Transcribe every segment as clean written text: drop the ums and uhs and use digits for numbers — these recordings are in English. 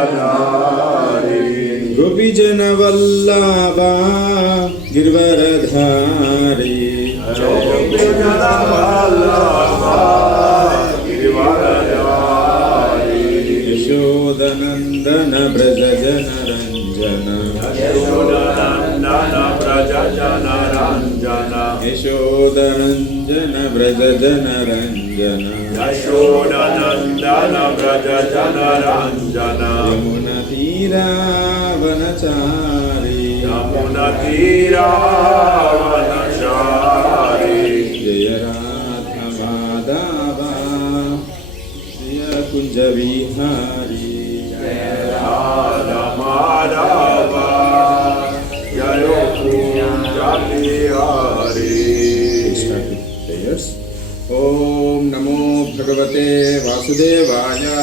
Giridhari Gopijana Vallabha Girivardhari Gopijana Vallabha Girivardhari Yashodanandana Braja Jana Ranjana Yashodanandana Braja Jana Ranjana Yashodanandana Braja Jana Ranjana Yashodanandana Braja Jana Ranjana Yamuna Tira Vanachari Yamuna Tira Vanachari Jaya Radha Madhava Jaya Kunja Vihari Jaya Radha Madhava Jaya Kunja Vihari. Start with prayers. Om Namo Bhagavate Vasudevaya.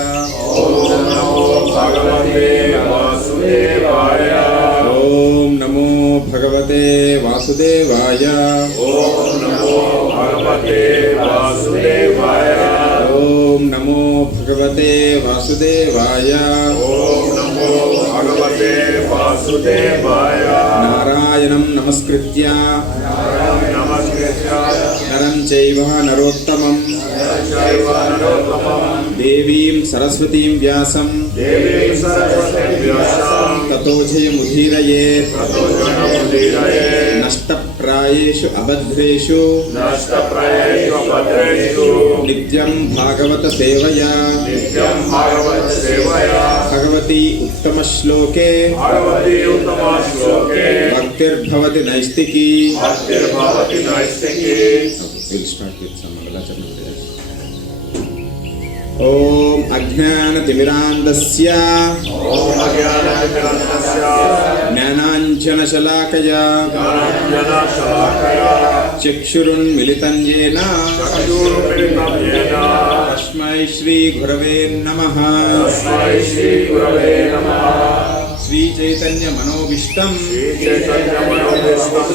Om Namo Bhagavate Vasudevaya. Om Namo Bhagavate Vasudevaya. Om Namo Bhagavate Vasudevaya. Om Namo Bhagavate Vasudevaya. Om Namo Bhagavate Vasudevaya. Narayanam Namaskritya Namaskritya Naram Chaiva Narottamam Chaiva Narottamam Devim Saraswatim Vyasam Devim Saraswatim Vyasam Tato Jayamudhiraye Tato Jayamudhiraye Nashtaprayeshu Abhadreshu Nashtaprayeshu Abhadreshu Nityam Bhagavata Sevaya Nityam Bhagavata Sevaya Bhagavati Uttama Shloke Bhagavati Uttama Shloke Bhaktir Bhavati Naistiki. Bhaktir Bhavati Naistiki. We'll start with some Mangalacharna prayers. Om Ajnana Timirandasya Om Ajnana Timirandasya Jnananjana Shalakaya Jnananjana Shalakaya Chakshurun Militan Yena Chakshurun Militan Yena Tasmai Shri Gurave Namaha Tasmai Shri Gurave Namaha Shri Chaitanya Manobishtam Shri Chaitanya Manobishtam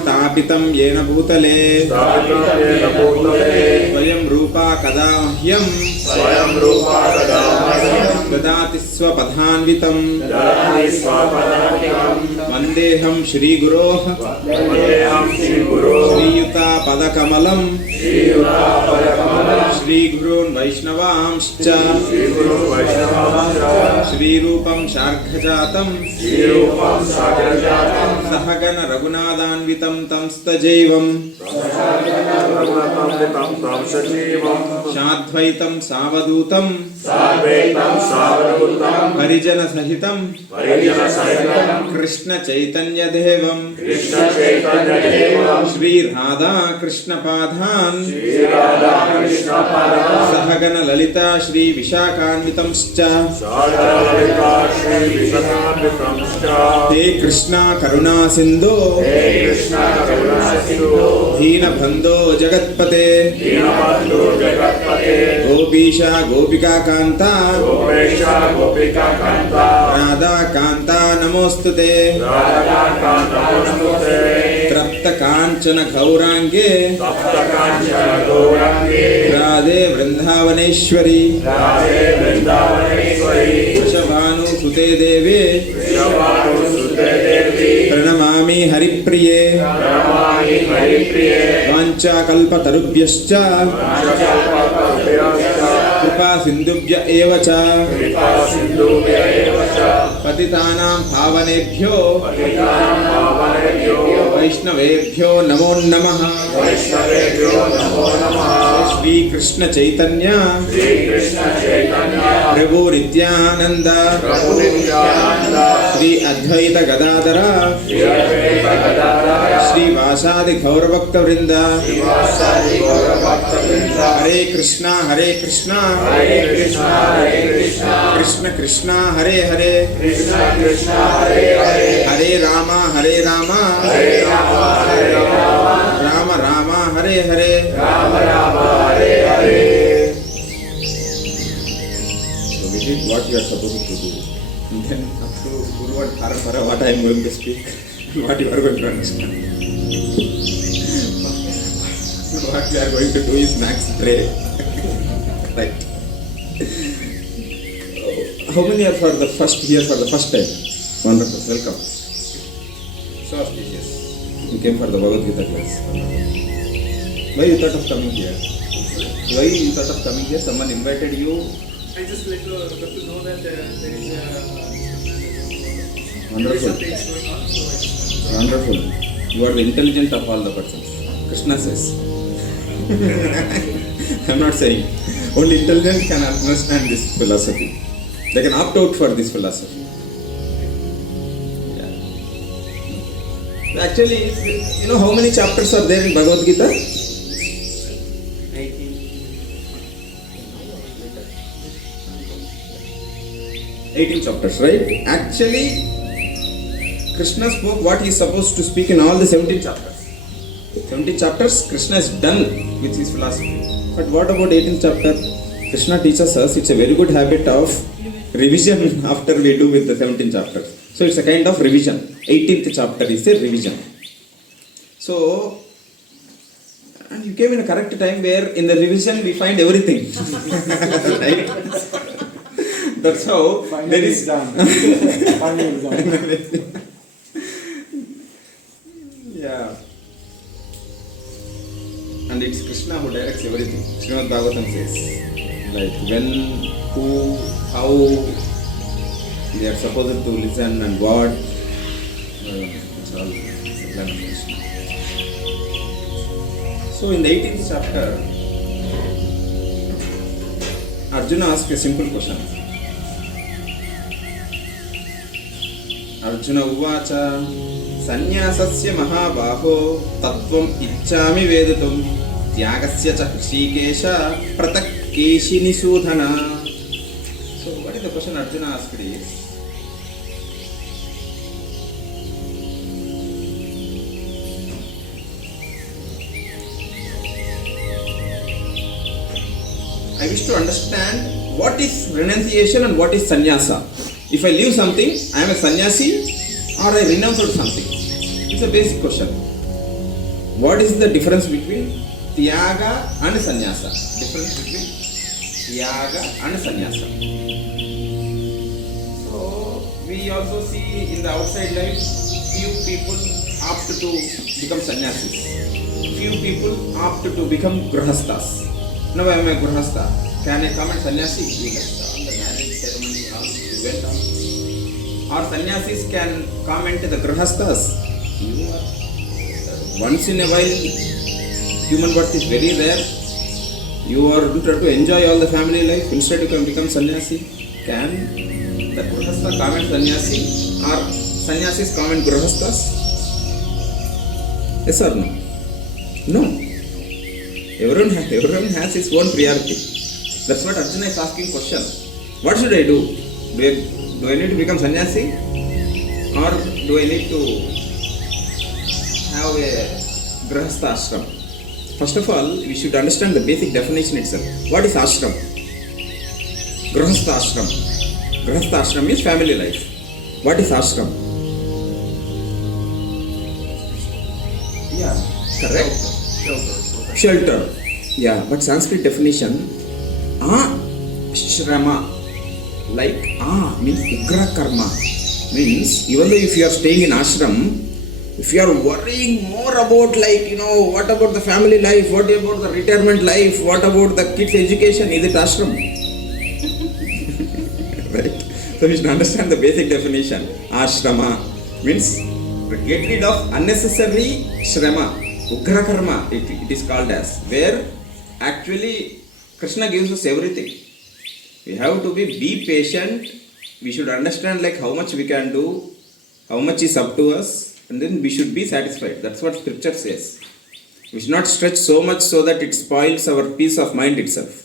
Stapitam Yena Bhutale Stapitam Yena Bhutale Swayam Rupa Kada Mahyam Swayam Rupa Kada Mahyam Dadati Swapadhanvitam Dadati Swapadhanvitam Vandeham Shri Guroh Vandeham Shri Guroh Shri Yuta Padakamalam Shri Yuta Padakamalam Shri Gurun Vaishnavamscha Shri Guru Vaishnavamscha Shri Rupam Sharghajatam Shri Rupam Sharghajatam Sahagana Raghunathanvitam Tamstajaivam Raghunathanvitam Tamsajivam Shadvaitam Savadutam Sadvaitam Savadutam Harijana Sahitam Harijana Sahitam Krishna Chaitanya Devam Krishna Chaitanya Devam Shri Radha Krishna Padhan Shri Radha Krishna Padhan Sahagana Lalita Shri Vishakanvitamscha Sahagana Lalita Shri Vishakanvitamscha He Krishna Karuna Sindhu He Krishna Karuna Sindhu Dīna Bandho Jagatpate Dīna Bandho Jagatpate Gopisha Gopika Kanta Gopesha Gopika Kanta Radha Kanta Namostute Radha Kanta Namostute Trapta Kanchana Gaurange Tapta Kanchana Gaurange Radhe Vrindavaneshwari Radhe Vrindavaneshwari Vrishabhanu Sute Deve Vrishabhanu Sute Devi Pranamami Haripriye Pranamami Haripriye Vancha Kalpatarubhyascha Vanchakalpatarubhyascha Kripa Sindhubhya Evacha Kripa Sindhubhya Evacha Patitanam Pavanebhyo Patitanam Pavanebhyo Vaishnavebhyo Namo Namaha Vaishnavebhyo Namo Namaha Shri Krishna Chaitanya Shri Krishna Chaitanya Prabhu Nityananda Prabhu Nityananda Shri Advaita Gadadara Shri Advaita Gadadara Shri Vasadi Gauravakta Vrinda Shri Vasadi Gauravakta Vrinda Hare Krishna Hare Krishna Hare Krishna Hare Krishna Krishna Krishna Hare Hare Krishna Krishna Hare Hare Hare Rama Hare Rama Hare Rama Hare Rama Rama Rama Hare Hare Rama Rama Hare Hare. So we did what you are supposed to do. And then up to Guru and Parapara what I am going to speak and what you are going to understand. What we are going to do is max pray. Right. how many are for the here for the first time? Wonderful, welcome. So auspicious. You came for the Bhagavad Gita class. Why you thought of coming here? Why you thought of coming here? Someone invited you? I just got to know that there is Wonderful. something going on. So Wonderful. You are the intelligent of all the persons. Krishna says. I'm not saying. Only intelligent can understand this philosophy. They can opt out for this philosophy. Yeah. Actually, you know how many chapters are there in Bhagavad Gita? 18 chapters, right? Actually, Krishna spoke what he is supposed to speak in all the 17 chapters. 17 chapters, Krishna is done with his philosophy. But what about 18th chapter? Krishna teaches us it's a very good habit of revision after we do with the 17 chapters. So it's a kind of revision. 18th chapter is a revision. So, and you came in a correct time where in the revision we find everything. Right? That's how Finally there is done. Finally done. Yeah. And it's Krishna who directs everything. Srimad Bhagavatam says, like when, who, how they are supposed to listen and what. It's all the plan of Krishna. So in the 18th chapter, Arjuna asked a simple question. Arjuna uvacha sannyasasya mahabaho tattvam ichchami vedatum tyagasya cha kṛṣhikesha pratak keshini sudhana. So what is the question Arjuna asked is, I wish to understand what is renunciation and what is sannyasa. If I leave something, I am a sannyasi or I renounce out something. It's a basic question. What is the difference between tyaga and sannyasa? Difference between tyaga and sannyasa. So, we also see in the outside life, few people opt to become sannyasis. Few people opt to become grahasthas. Now I am a grahastha. Can I come and sannyasi? We left all the marriage ceremony, all we went on. Or sannyasis can comment the grahasthas. Once in a while, human birth is very rare. You are trying to enjoy all the family life. Instead, you can become sannyasi. Can the grahastha comment sannyasi? Or sannyasis comment grahasthas? Yes or no? No. Everyone has his own priority. That's what Arjuna is asking question. What should I do? Do I need to become sannyasi? Or do I need to have a grahastha ashram? First of all, we should understand the basic definition itself. What is ashram? Grahastha ashram. Grahastha ashram means family life. What is ashram? Yeah, correct. Shelter. Yeah, but Sanskrit definition, ashrama, like means ugra karma. Means even though if you are staying in ashram, if you are worrying more about what about the family life, what about the retirement life, what about the kids' education, is it ashram? Right? So we should understand the basic definition. Ashrama means get rid of unnecessary shrama. Ugra karma, it is called as, where actually Krishna gives us everything. We have to be patient. We should understand how much we can do, how much is up to us, and then we should be satisfied. That's what scripture says. We should not stretch so much so that it spoils our peace of mind itself.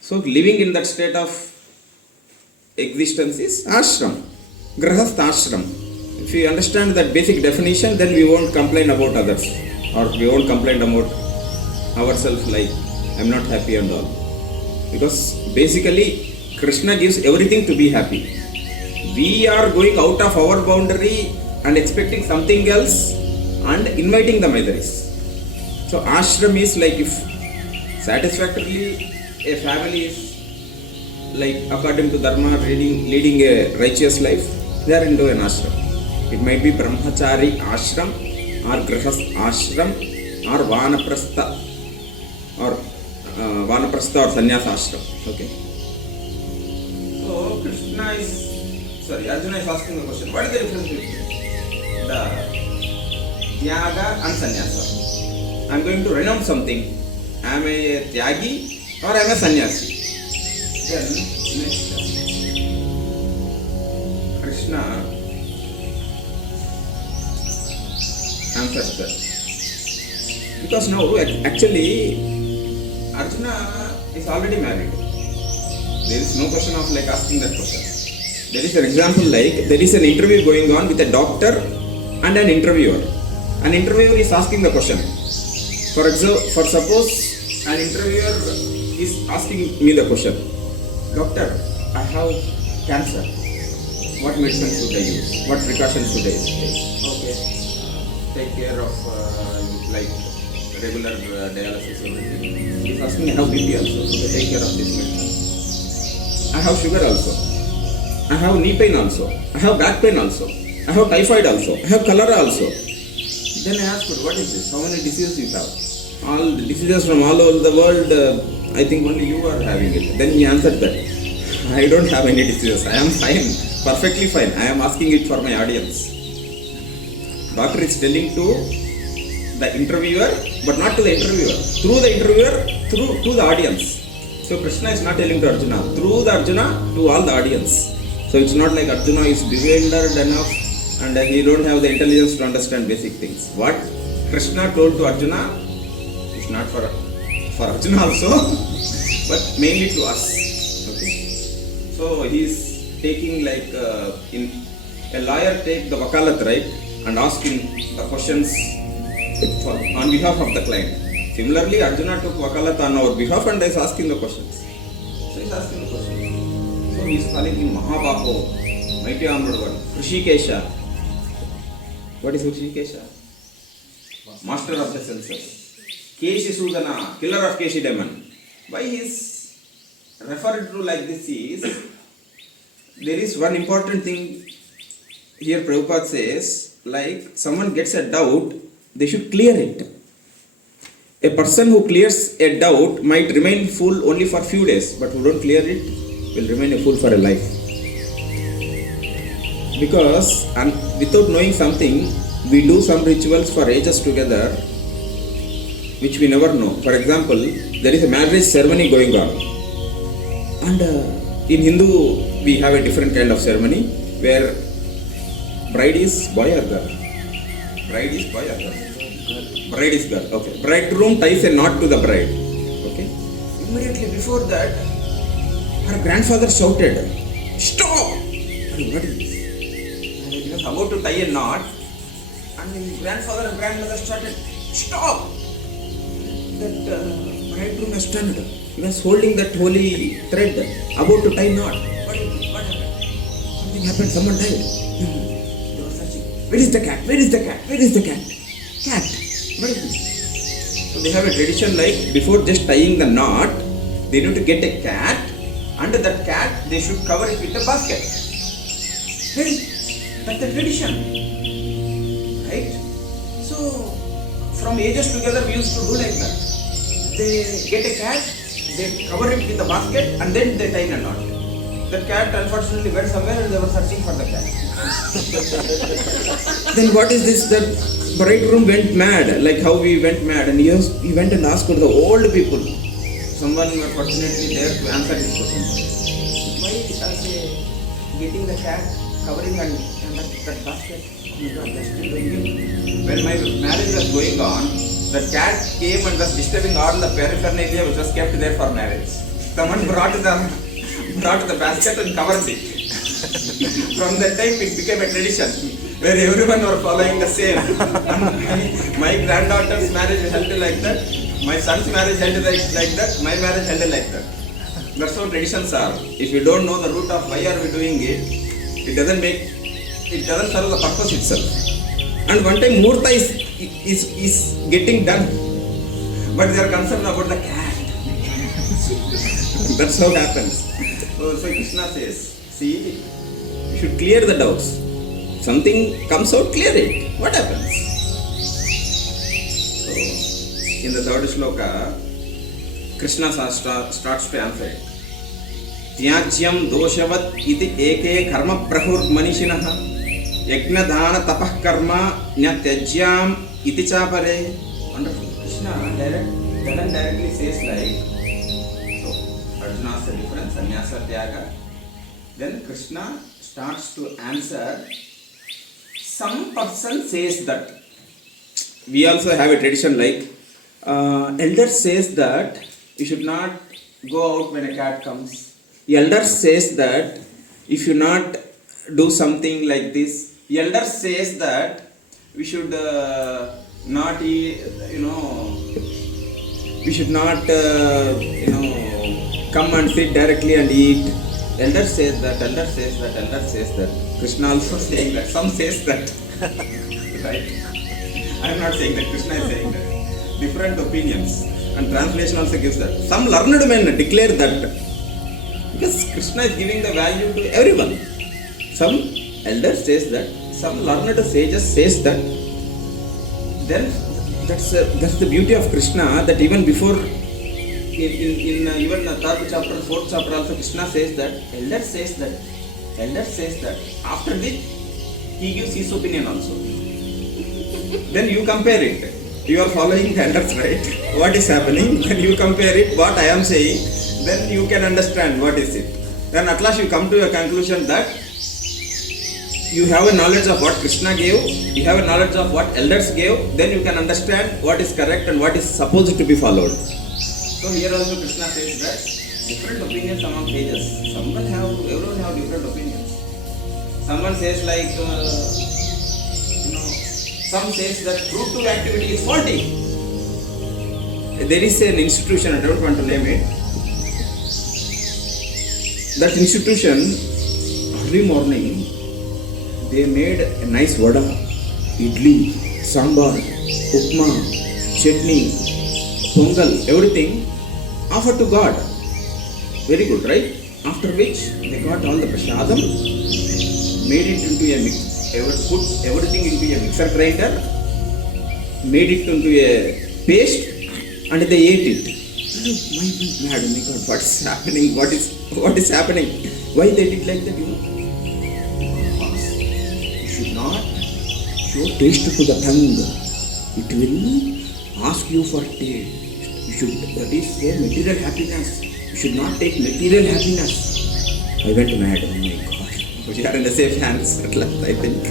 So living in that state of existence is ashram, grahastha ashram. If we understand that basic definition, then we won't complain about others. Or we won't complain about ourselves like, I'm not happy and all. Because basically, Krishna gives everything to be happy. We are going out of our boundary and expecting something else and inviting the others. So ashram is like if satisfactorily a family is like according to Dharma, leading a righteous life, they are into an ashram. It might be brahmachari ashram or grihastha ashram or vanaprastha or sannyasa ashram. Okay. So Arjuna is asking the question, what is the difference between the Tyaga and Sannyasa? I am going to renounce something. Am I a Tyagi or am I a Sannyasi? Then next, Krishna answers that. Because now actually Arjuna is already married. There is no question of like asking that question. There is an example like there is an interview going on with a doctor and an interviewer. An interviewer is asking the question. For suppose an interviewer is asking me the question, Doctor, I have cancer. What medicine should I use? What precautions should I take? Okay. Take care of like regular dialysis everything. He is asking, I have BP also. Okay, take care of this medicine. I have sugar also. I have knee pain also. I have back pain also. I have typhoid also. I have cholera also. Then I asked, what is this? How many diseases you have? All the diseases from all over the world, I think only you are having it. Then he answered that, I don't have any diseases. I am fine, perfectly fine. I am asking it for my audience. Doctor is telling to the interviewer, but not to the interviewer. Through the interviewer, to the audience. So Krishna is not telling to Arjuna, through the Arjuna to all the audience. So it's not like Arjuna is bewildered enough and he don't have the intelligence to understand basic things. What Krishna told to Arjuna is not for Arjuna also, but mainly to us. Okay. So he is taking like in a lawyer take the wakalat, right, and asking the questions on behalf of the client. Similarly, Arjuna took wakalat on our behalf and is asking the questions. So he is asking the questions. So he is calling him Mahabaho, mighty armored one, kṛṣhṇa. What is kṛṣhṇa? Master of the senses. Sudana, killer of Keshi demon. Why he is referred to like this is, there is one important thing here Prabhupada says, like someone gets a doubt, they should clear it. A person who clears a doubt might remain fool only for few days, but who don't clear it will remain a fool for a life. Because without knowing something, we do some rituals for ages together, which we never know. For example, there is a marriage ceremony going on. And in Hindu, we have a different kind of ceremony where bride is boy or girl? Bride is boy or girl? Bride is girl. Okay. Bridegroom ties a knot to the bride. Okay. Immediately before that, her grandfather shouted, "Stop!" What is this? He was about to tie a knot, and his grandfather and grandmother started, "Stop!" That bridegroom was stunned. He was holding that holy thread, about to tie knot. What happened? Something happened. Someone died. They were searching. Where is the cat? Where is the cat? Where is the cat? Cat. What is this? So they have a tradition like before just tying the knot, they need to get a cat. Under that cat, they should cover it with a basket. That's the tradition, right? So from ages together, we used to do like that. They get a cat, they cover it with a basket, and then they tie a knot. The cat unfortunately went somewhere and they were searching for the cat. Then what is this? The bridegroom went mad, like how we went mad, and he went and asked the old people. Someone was fortunately there to answer his question. Why are they getting the cat, covering and that basket? Oh my God, they're still doing it. When my marriage was going on, the cat came and was disturbing all the paraphernalia which was kept there for marriage. Someone brought the basket and covered it. From that time it became a tradition where everyone were following the same. My granddaughter's marriage held like that, my son's marriage held like that, my marriage held like that. That's how traditions are. If you don't know the root of why are we doing it, it doesn't serve the purpose itself. And one time Murta is getting done, but they are concerned about the cat. That's how it happens. So Krishna says, see, you should clear the doubts. Something comes out, clear it. What happens? So, in the third shloka, Krishna starts to answer it. Tyajyam doshavat iti eke karma prahur manishinaha yajna dhana tapah karma nya tyajyam iti chapare. Wonderful. Krishna directly says like, so Arjuna is the difference, sannyasa tyaga. Then Krishna starts to answer. Some person says that. We also have a tradition like, elder says that you should not go out when a cat comes. Elder says that if you not do something like this. Elder says that we should not eat, we should not, come and sit directly and eat. Elder says that, elder says that, elder says that. Krishna also saying that, some says that. Right? I am not saying that, Krishna is saying that. Different opinions. And translation also gives that. Some learned men declare that. Because Krishna is giving the value to everyone. Some elder says that. Some learned sages says that. Then that's the beauty of Krishna, that even before, in even third chapter, fourth chapter also Krishna says that, elder says that, elder says that. After this, he gives his opinion also. Then you compare it. You are following the elders, right? What is happening? When you compare it, what I am saying, then you can understand what is it. Then at last you come to a conclusion that you have a knowledge of what Krishna gave, you have a knowledge of what elders gave, then you can understand what is correct and what is supposed to be followed. So here also Krishna says that different opinions among sages. Everyone have different opinions. Someone says like, some says that fruit to activity is faulty. There is an institution, I don't want to name it. That institution, every morning, they made a nice vada, idli, sambar, upma, chutney, pongal, everything offered to God. Very good, right? After which they got all the prasadam, made it into a mix, put everything into a mixer grinder, made it into a paste, and they ate it. My God, what's happening? What is happening? Why they did like that? You should not show taste to the tongue. It will ask you for taste. That is their material happiness. You should not take material happiness. I went mad. Oh my God. We are in the safe hands at last, I think.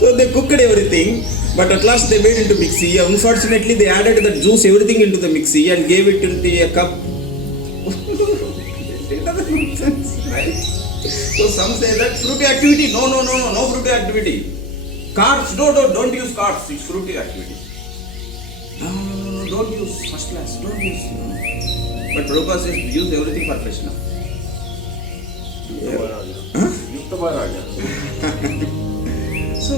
So they cooked everything, but at last they made into mixie. Unfortunately, they added the juice, everything into the mixie and gave it into a cup. It doesn't make sense, right? So some say that fruity activity. No fruity activity. Carbs, don't use carbs. It's fruity activity. No, don't use first class. Don't use. But Prabhupada says use everything for Krishna. So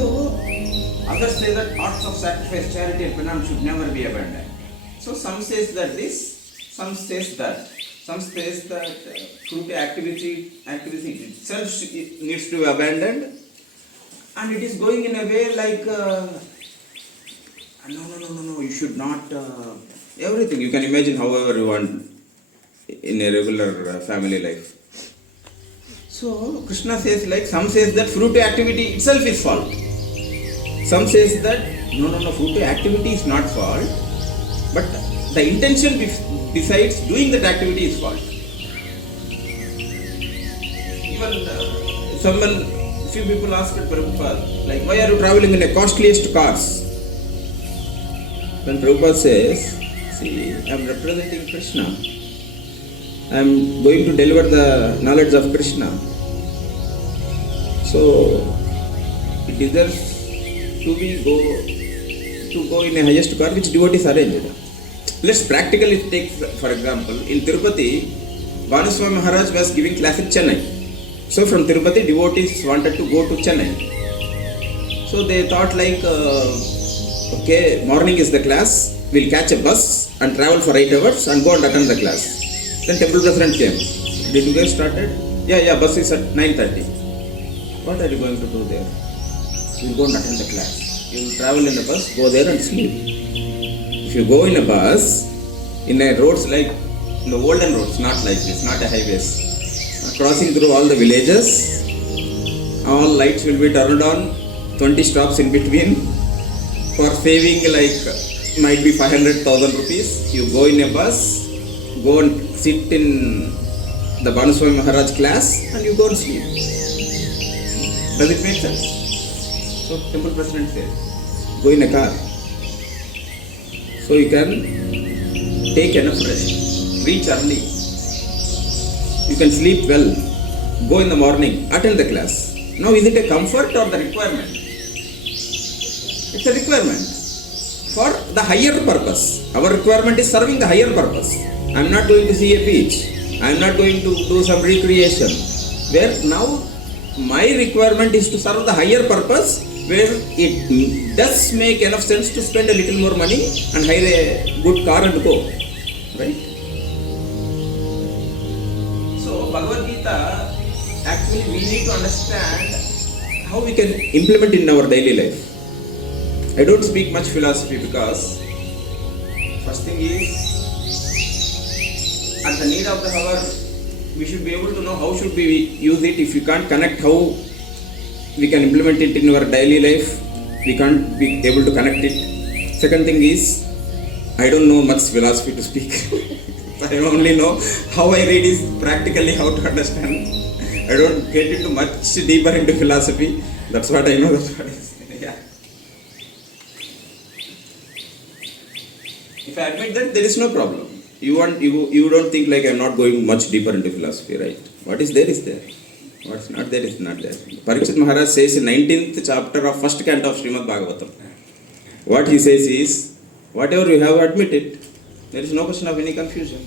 others say that acts of sacrifice, charity and penance should never be abandoned. So some says that this, some says that. Some says that fruity activity itself needs to be abandoned, and it is going in a way like no, you should not everything. You can imagine however you want in a regular family life. So Krishna says like, some says that fruity activity itself is fault. Some says that no, fruity activity is not fault, but the intention besides doing that activity is fault. Even few people asked Prabhupada, like, why are you traveling in the costliest cars? When Prabhupada says, see, I am representing Krishna. I am going to deliver the knowledge of Krishna. So it deserves to go in a highest car which devotees arranged. Let's practically take, for example, in Tirupati, Vanaswami Maharaj was giving class at Chennai. So from Tirupati, devotees wanted to go to Chennai. So they thought like, okay, morning is the class, we'll catch a bus and travel for 8 hours and go and attend the class. Then temple president came. Did you get started? Yeah, bus is at 9:30. What are you going to do there? You will go and attend the class. You will travel in the bus, go there and sleep. If you go in a bus, in a roads like in the olden roads, not like this, not a highways, crossing through all the villages, all lights will be turned on, 20 stops in between. For saving like might be 500,000 rupees, you go in a bus, go and sit in the Banuswami Maharaj class and you go and sleep. Does it make sense? So temple president said, go in a car. So you can take enough rest, reach early. You can sleep well, go in the morning, attend the class. Now is it a comfort or the requirement? It's a requirement for the higher purpose. Our requirement is serving the higher purpose. I am not going to see a beach. I am not going to do some recreation. Where now my requirement is to serve the higher purpose, where it does make enough sense to spend a little more money and hire a good car and go. Right? So Bhagavad Gita, actually we need to understand how we can implement in our daily life. I don't speak much philosophy because first thing is, at the need of the hour, we should be able to know how should we use it. If you can't connect how we can implement it in our daily life, we can't be able to connect it. Second thing is, I don't know much philosophy to speak. I only know how I read is practically how to understand. I don't get into much deeper into philosophy. That's what I know. That's what I say. Yeah. If I admit that, there is no problem. You don't think like I'm not going much deeper into philosophy, right? What is there is there. What's not there is not there. Parikshit Maharaj says in 19th chapter of first canto of Srimad Bhagavatam, what he says is, whatever you have, admit it. There is no question of any confusion.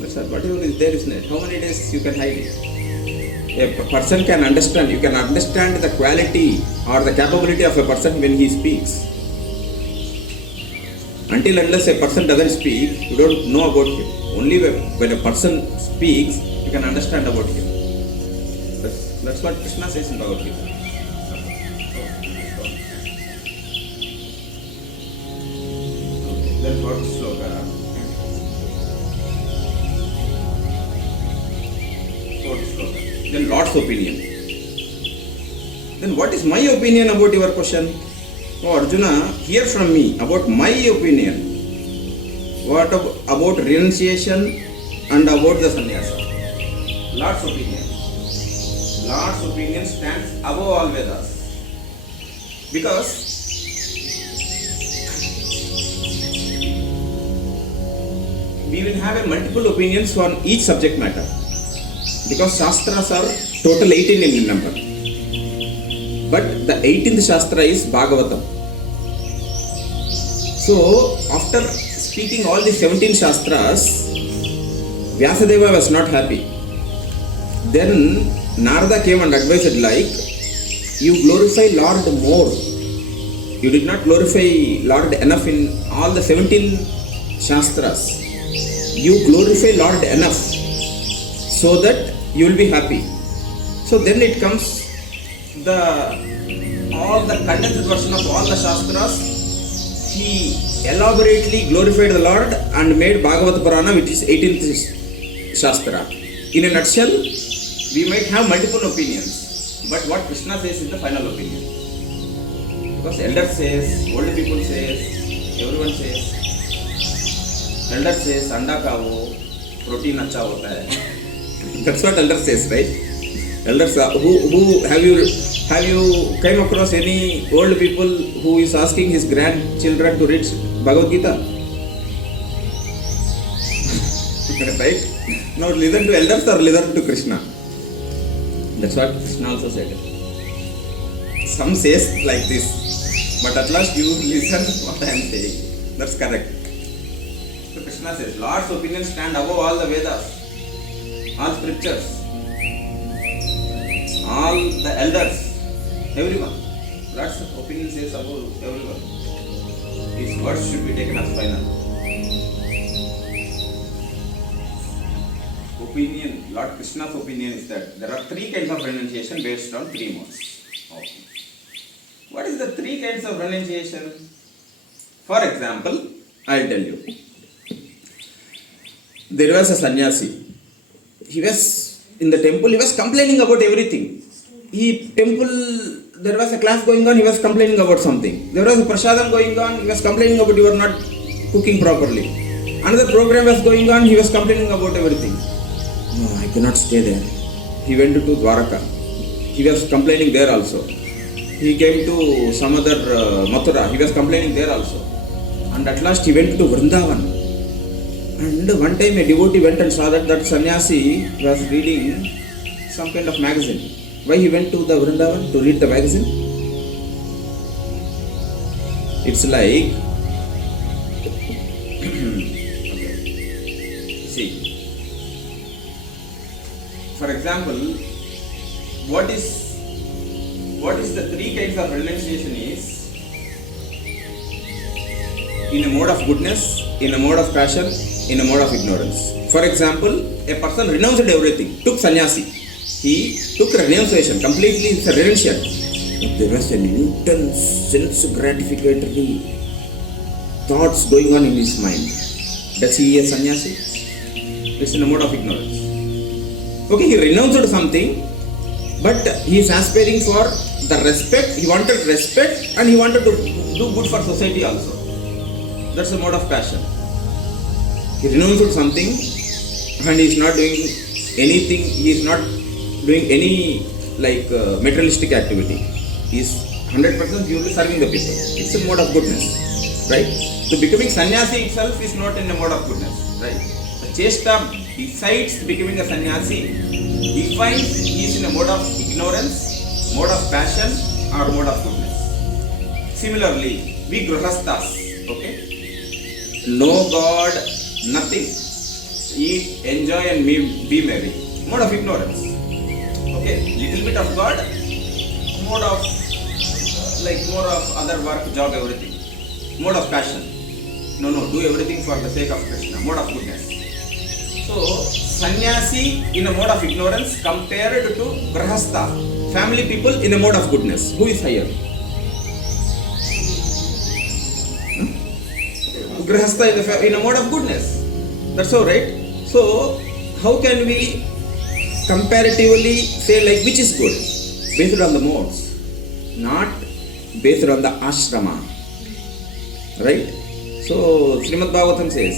That's all. Whatever is there is not. How many days you can hide it? A person can understand, you can understand the quality or the capability of a person when he speaks. Until unless a person doesn't speak, you don't know about him. Only when a person speaks, you can understand about him. That's what Krishna says in Bhagavad Gita. Then what sloka? Fourth sloka. Then Lord's opinion. Then what is my opinion about your question? Oh Arjuna, hear from me about my opinion. What about renunciation and about the sannyasa? Lord's opinion. Lord's opinion stands above all Vedas. Because we will have a multiple opinions on each subject matter. Because Shastras are total 18 in number. But the 18th Shastra is Bhagavatam. So, after speaking all the 17 Shastras, Vyasadeva was not happy. Then Narada came and advised like, you glorify Lord more. You did not glorify Lord enough in all the 17 Shastras. You glorify Lord enough so that you will be happy. So then it comes all the condensed version of all the Shastras. He elaborately glorified the Lord and made Bhagavad Purana, which is 18th Shastra. In a nutshell, we might have multiple opinions, but what Krishna says is the final opinion. Because elder says, old people says, everyone says. Elder says, anda khao, protein acha hota hai. That's what elder says, right? Elders, who have you came across any old people who is asking his grandchildren to read Bhagavad Gita? Right? Now listen to elders or listen to Krishna. That's what Krishna also said. Some says like this, but at last you listen what I am saying. That's correct. So Krishna says, Lord's opinion stand above all the Vedas, all scriptures, all the elders, everyone. Lord's opinion says above everyone. His words should be taken as final. opinion, Lord Krishna's opinion is that there are 3 kinds of renunciation based on 3 modes. Okay. What is the 3 kinds of renunciation? For example, I'll tell you. There was a sannyasi. He was in the temple, he was complaining about everything. There was a class going on, he was complaining about something. There was a prasadam going on, he was complaining about you are not cooking properly. Another program was going on, he was complaining about everything. No, I cannot stay there. He went to Dwaraka. He was complaining there also. He came to some other Mathura, he was complaining there also. And at last he went to Vrindavan. And one time a devotee went and saw that sannyasi was reading some kind of magazine. Why he went to the Vrindavan to read the magazine? It's like, see, for example, what is the 3 kinds of renunciation is in a mode of goodness, in a mode of passion, in a mode of ignorance. For example, a person renounced everything, took sannyasi. He took renunciation, completely it's a renunciation. But there was an intense sense gratificatory thoughts going on in his mind. Does he a sannyasi? It's in a mode of ignorance. Okay, he renounced something, but he is aspiring for the respect. He wanted respect and he wanted to do good for society also. That's a mode of passion. He renounced something and he is not doing anything, he is not doing any materialistic activity. He is 100% purely serving the people. It's a mode of goodness, right? So becoming sannyasi itself is not in a mode of goodness, right? The cheshta besides becoming a sannyasi defines he is in a mode of ignorance, mode of passion or mode of goodness. Similarly, we grihasthas, okay? No God, nothing. Eat, enjoy and be merry. Mode of ignorance. Okay, little bit of God, mode of more of other work, job, everything. Mode of passion. No, do everything for the sake of Krishna. Mode of goodness. So, sannyasi in a mode of ignorance compared to grihastha, family people in a mode of goodness. Who is higher? Grihastha in a mode of goodness. That's all, right? So, how can we comparatively say which is good? Based on the modes, not based on the ashrama. Right? So, Srimad Bhagavatam says,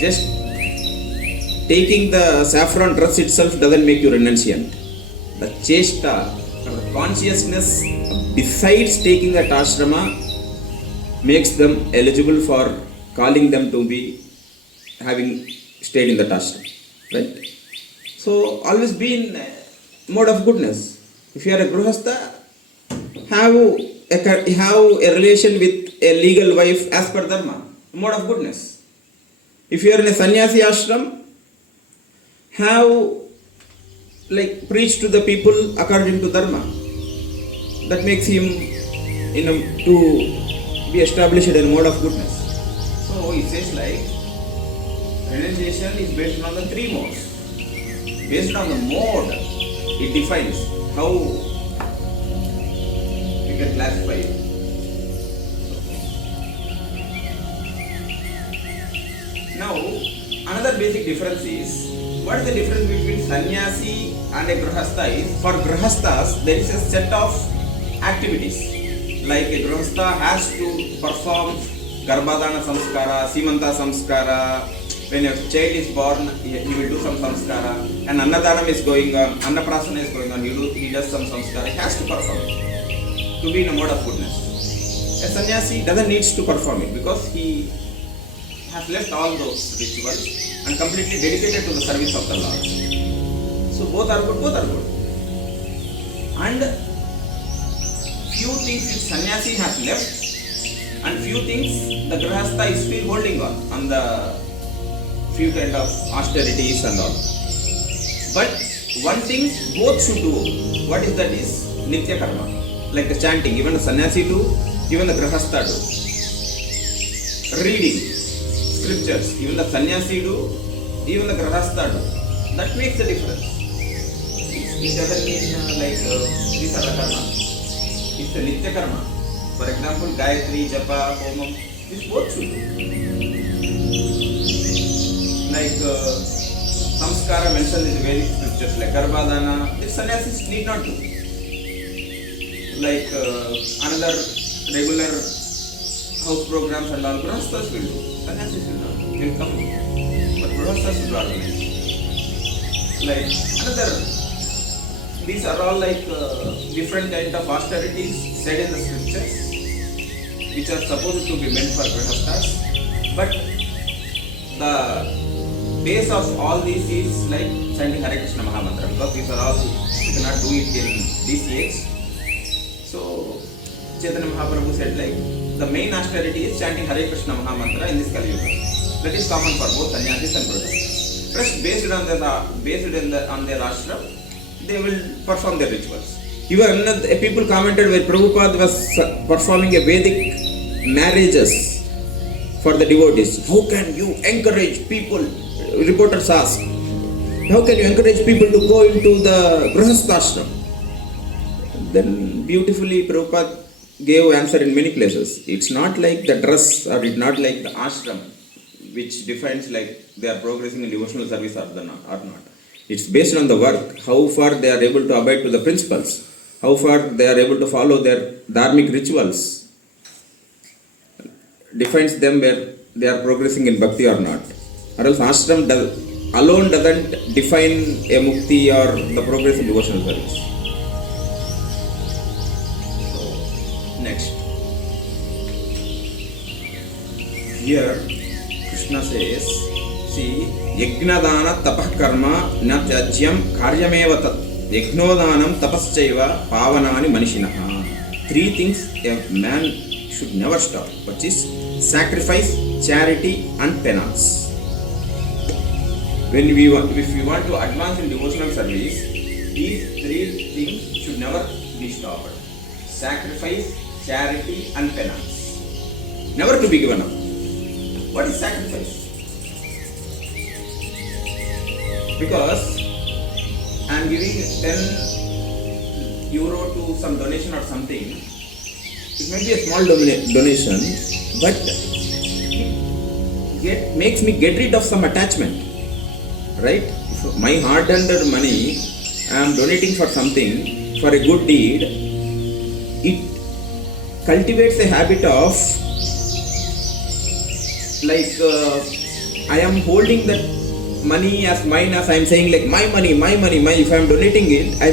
just taking the saffron dress itself doesn't make you renunciant. The cheshta, or the consciousness besides taking that ashrama makes them eligible for calling them to be having stayed in that ashram, right? So always be in mode of goodness. If you are a grihastha, have a relation with a legal wife as per dharma, mode of goodness. If you are in a sannyasi ashram, have preach to the people according to dharma. That makes him to be established in a mode of goodness. So it says renunciation is based on the 3 modes. Based on the mode, it defines how we can classify it. Now, another basic difference is, what is the difference between sannyasi and a grihastha is, for grihasthas, there is a set of activities. Like a grihastha has to perform Garbhadana samskara, Simanta samskara. When a child is born, he will do some samskara. And Annadanam is going on, Annaprasana is going on, he does some samskara. He has to perform it to be in a mode of goodness. A sannyasi doesn't need to perform it because he has left all those rituals and completely dedicated to the service of the Lord. So both are good. And few things which sannyasi has left and few things the grihastha is still holding on the few kind of austerities and all. But one thing both should do. What is that is nitya karma. Like the chanting, even the sannyasi do, even the grihastha do. Reading scriptures, even the sannyasi do, even the grihastha do. that makes a difference. It doesn't mean these are the karma. It's a nitya karma. For example, Gayatri, Japa, Homam, this both should do. Samskara mentioned in the Vedic scriptures like Garbhadana, this sannyasis need not do. Another regular house programs and all, grahasthas will do. Sannyasis will not do. They will come. But grahasthas will organize. These are all different kind of austerities said in the scriptures, which are supposed to be meant for grahasthas. But the base of all these is like chanting Hare Krishna Mahamantra, because these are all, you cannot do it in this age. So Chaitanya Mahaprabhu said the main austerity is chanting Hare Krishna Mahamantra in this Kali Yuga. That is common for both sannyasis and grahasthas. Rest based on their ashram, they will perform their rituals. Even people commented where Prabhupada was performing a Vedic marriages for the devotees. How can you encourage people? Reporters asked, how can you encourage people to go into the grahastha ashram? Then beautifully Prabhupada gave answer in many places. It's not like the dress or it's not like the ashram which defines they are progressing in devotional service or not. It's based on the work, how far they are able to abide to the principles, how far they are able to follow their dharmic rituals, defines them where they are progressing in bhakti or not. Or else ashram alone doesn't define a mukti or the progress in devotional service. Next. Here Krishna says, see, yajnadana tapah karma na tyajyam karyameva tat yajnodanam tapaschaiva pavanani manishinaha. 3 things a man should never stop, which is sacrifice, charity and penance. If we want to advance in devotional service, these 3 things should never be stopped. Sacrifice, charity and penance. Never to be given up. What is sacrifice? Because I am giving 10 euro to some donation or something, it may be a small donation, but it makes me get rid of some attachment, right? If my hard-earned money I am donating for something, for a good deed, it cultivates a habit of I am holding that money as mine, as I am saying my money, if I am donating it, I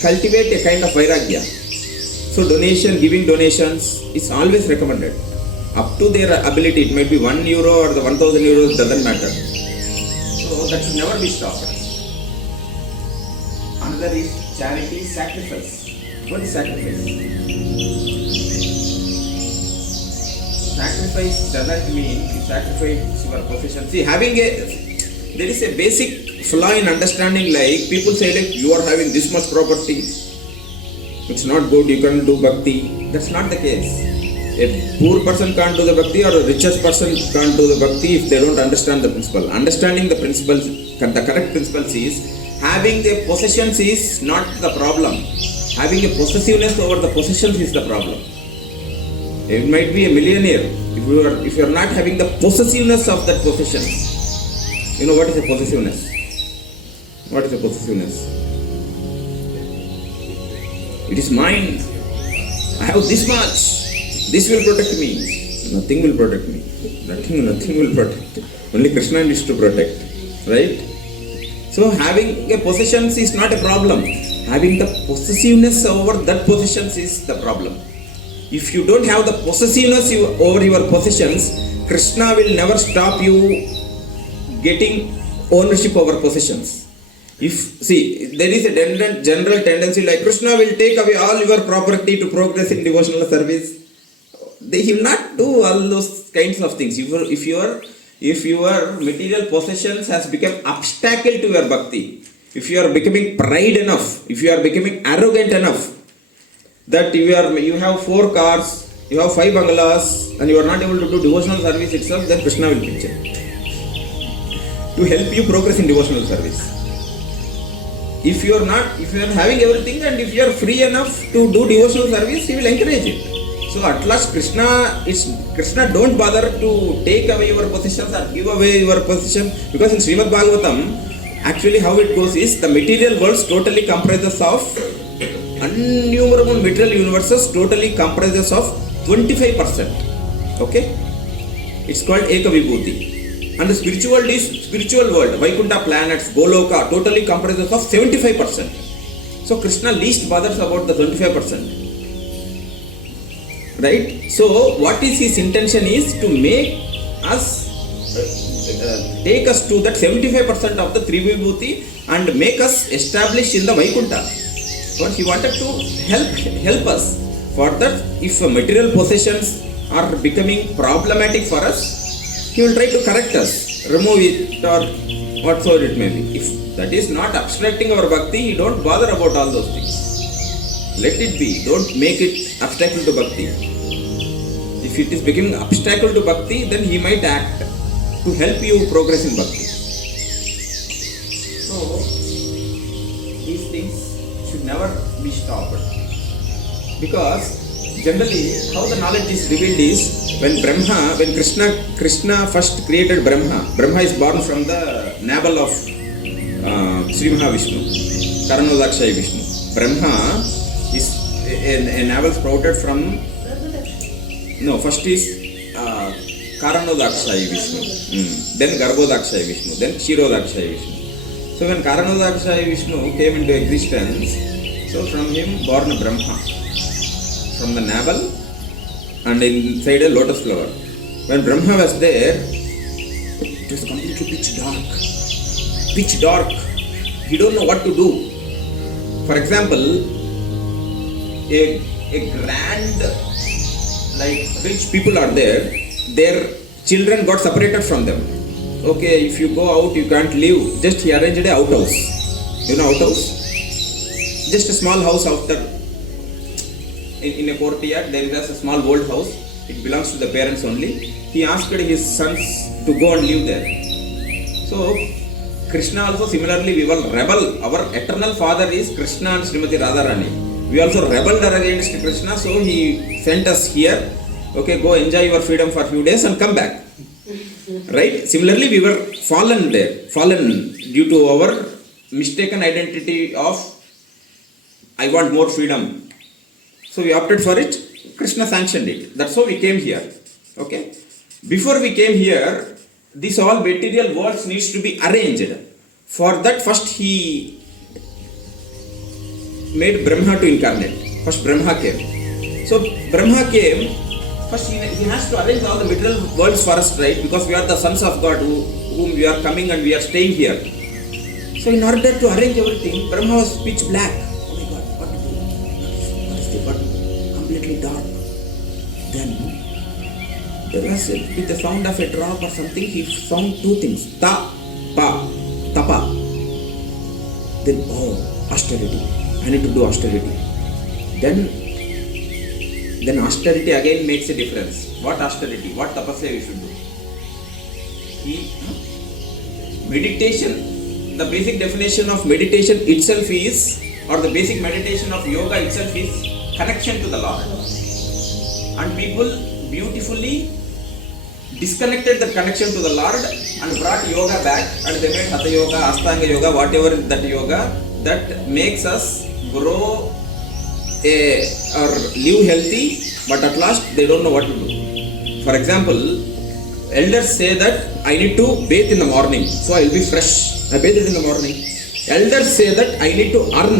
cultivate a kind of vairagya. So giving donations is always recommended. Up to their ability, it might be 1 euro or the 1000 euros, doesn't matter. So that should never be stopped. Another is charity, sacrifice. What is sacrifice? Sacrifice doesn't mean you sacrifice your possession. See, there is a basic flaw in understanding, people say you are having this much property, it's not good, you can't do bhakti. That's not the case. A poor person can't do the bhakti or a richest person can't do the bhakti if they don't understand the principle. Understanding the principles, the correct principles is, having the possessions is not the problem. Having a possessiveness over the possessions is the problem. It might be a millionaire. If you are not having the possessiveness of that possession, you know what is a possessiveness? What is a possessiveness? It is mine. I have this much. This will protect me. Nothing will protect me. Nothing will protect. Only Krishna needs to protect. Right? So having a possessions is not a problem. Having the possessiveness over that possessions is the problem. If you don't have the possessiveness over your possessions, Krishna will never stop you getting ownership over possessions. There is a general tendency Krishna will take away all your property to progress in devotional service. He will not do all those kinds of things. If your material possessions has become obstacle to your bhakti, if you are becoming pride enough, if you are becoming arrogant enough, that you have 4 cars, you have 5 bungalows, and you are not able to do devotional service itself, then Krishna will pitch in. to help you progress in devotional service. If you are having everything and if you are free enough to do devotional service, he will encourage it. So at last Krishna don't bother to take away your possessions or give away your possession, because in Srimad Bhagavatam, actually how it goes is the material worlds totally comprises of innumerable material universes, totally comprises of 25%. Okay? It's called Eka Vibhuti. And the spiritual world, Vaikuntha planets, Goloka, totally comprises of 75%. So Krishna least bothers about the 25%. Right? So what is his intention is to make us, take us to that 75% of the Trivibhuti and make us established in the Vaikuntha. So he wanted to help us. For that, if material possessions are becoming problematic for us, he will try to correct us, remove it or whatsoever it may be. If that is not obstructing our bhakti, he don't bother about all those things. Let it be. Don't make it obstacle to bhakti. If it is becoming obstacle to bhakti, then he might act to help you progress in bhakti. So, these things should never be stopped. Because generally, how the knowledge is revealed is when Krishna first created Brahma is born from the navel of Sri Mahavishnu, Karanodakshaya Vishnu. Brahma is a navel sprouted from, first is Karanodakshaya Vishnu, then Garbhodakshaya Vishnu, then Kshirodakshaya Vishnu. So when Karanodakshaya Vishnu came into existence, so from him born Brahma, from the navel and inside a lotus flower. When Brahma was there, it was completely pitch dark. He don't know what to do. For example, a grand, like rich people are there, their children got separated from them. Okay, if you go out, you can't live. Just he arranged a outhouse. You know outhouse? Just a small house out there. In a courtyard, there is a small old house. It belongs to the parents only. He asked his sons to go and live there. So, Krishna also similarly, we will rebel. Our eternal father is Krishna and Srimati Radharani. We also rebelled against Krishna, so he sent us here. Okay, go enjoy your freedom for a few days and come back. Right? Similarly, we were fallen due to our mistaken identity of I want more freedom. So we opted for it. Krishna sanctioned it. That's how we came here. Okay. Before we came here, this all material worlds needs to be arranged. For that, first he made Brahma to incarnate. First Brahma came. So Brahma came. First he has to arrange all the material worlds for us, right? Because we are the sons of God whom we are coming and we are staying here. So in order to arrange everything, Brahma was pitch black. Oh my God, what to do? What is the button? Completely dark. Then there was with the sound of a drop or something, he found two things. Tapa. Then austerity. I need to do austerity. Then austerity again makes a difference. What austerity? What tapasya we should do? Meditation. The basic definition of meditation itself is, or the basic meditation of yoga itself is connection to the Lord. And people beautifully disconnected the connection to the Lord and brought yoga back, and they made Hatha Yoga, Astanga Yoga, whatever that yoga that makes us grow or live healthy, but at last they don't know what to do. For example, elders say that I need to bathe in the morning, so I will be fresh. I bathe in the morning. Elders say that I need to earn,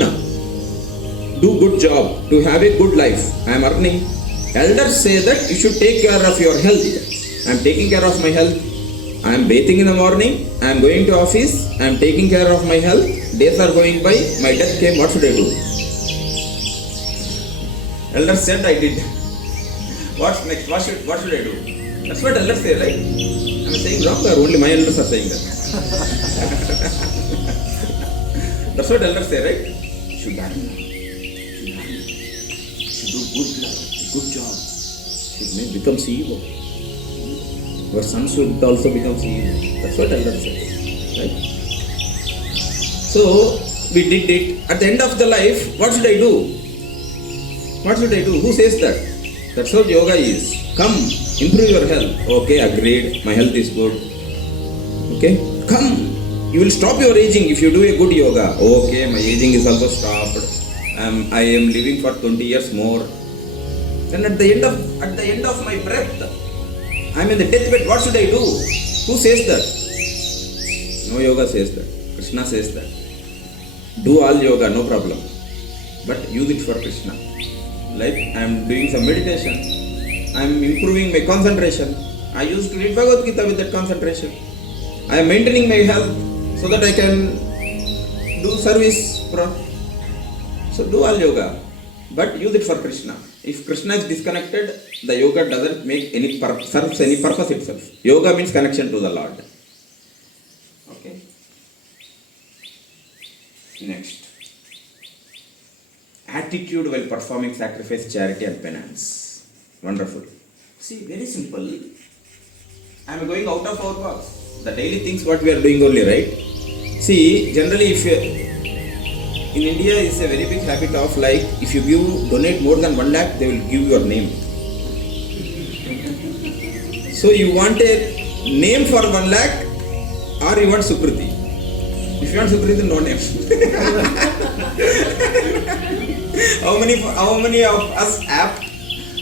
do good job, to have a good life. I am earning. Elders say that you should take care of your health. I am taking care of my health. I am bathing in the morning. I am going to office. I am taking care of my health. Days are going by. My death came. What should I do? Elders said I did. What's next? What should I do? That's what elders say, right? Am I saying wrong or only my elders are saying that? That's what elders say, right? Should earn. Should do good job. Should become CEO. Your son should also become CEO. That's what elders say. Right? So we did it. At the end of the life, what should I do? What should I do? Who says that? That's how yoga is. Come, improve your health. Okay, agreed. My health is good. Okay, come. You will stop your aging if you do a good yoga. Okay, my aging is also stopped. I am living for 20 years more. Then at the end of my breath, I am in the deathbed. What should I do? Who says that? No yoga says that. Krishna says that. Do all yoga, no problem. But use it for Krishna. Like I am doing some meditation. I am improving my concentration. I used to read Bhagavad Gita with that concentration. I am maintaining my health so that I can do service. So do all yoga, but use it for Krishna. If Krishna is disconnected, the yoga doesn't make serves any purpose itself. Yoga means connection to the Lord. Okay. Next. Attitude while performing sacrifice, charity and penance. Wonderful. See, very simple. I am going out of our box. The daily things what we are doing only, right? See, generally if in India is a very big habit of like, if you donate more than 1 lakh, they will give your name. So you want a name for 1 lakh or you want Sukriti? If you want Sukriti, no name. How many of us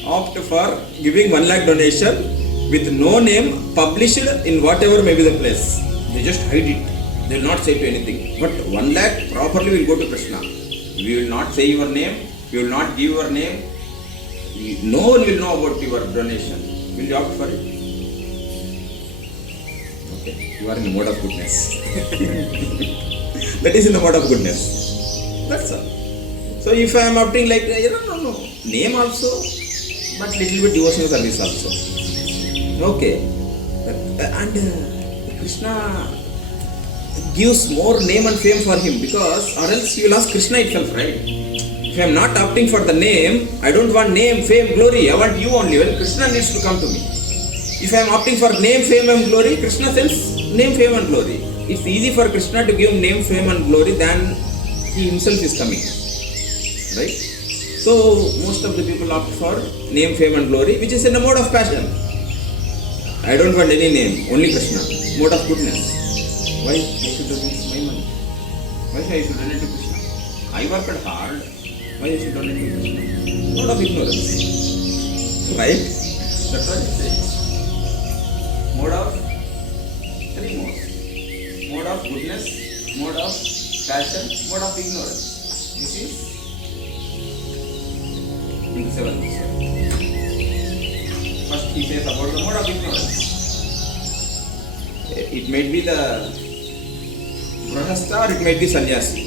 opt for giving 1 lakh donation with no name published in whatever may be the place? They just hide it. They will not say to anything. But 1 lakh properly will go to Krishna. We will not say your name. We will not give your name. No one will know about your donation. Will you opt for it? Okay. You are in the mode of goodness. That is in the mode of goodness. That's all. So if I am opting like, no. Name also, but little bit devotional service also. Okay. And Krishna gives more name and fame for him, because or else you will ask Krishna itself, right? If I am not opting for the name, I don't want name, fame, glory. I want you only. Well, Krishna needs to come to me. If I am opting for name, fame and glory, Krishna sends name, fame and glory. It's easy for Krishna to give name, fame and glory than he himself is coming. Right? So most of the people opt for name, fame and glory, which is in a mode of passion. I don't want any name, only Krishna. Mode of goodness. Why I should donate my money? Why I should donate to Krishna? I worked hard. Why I should donate to Krishna? Mode of ignorance. Right? That's what it says. Mode of three modes. Mode of goodness, mode of passion, mode of ignorance. This is in the 7th. First he says about the mode of ignorance. It might be the Grahastha or it might be sannyasi.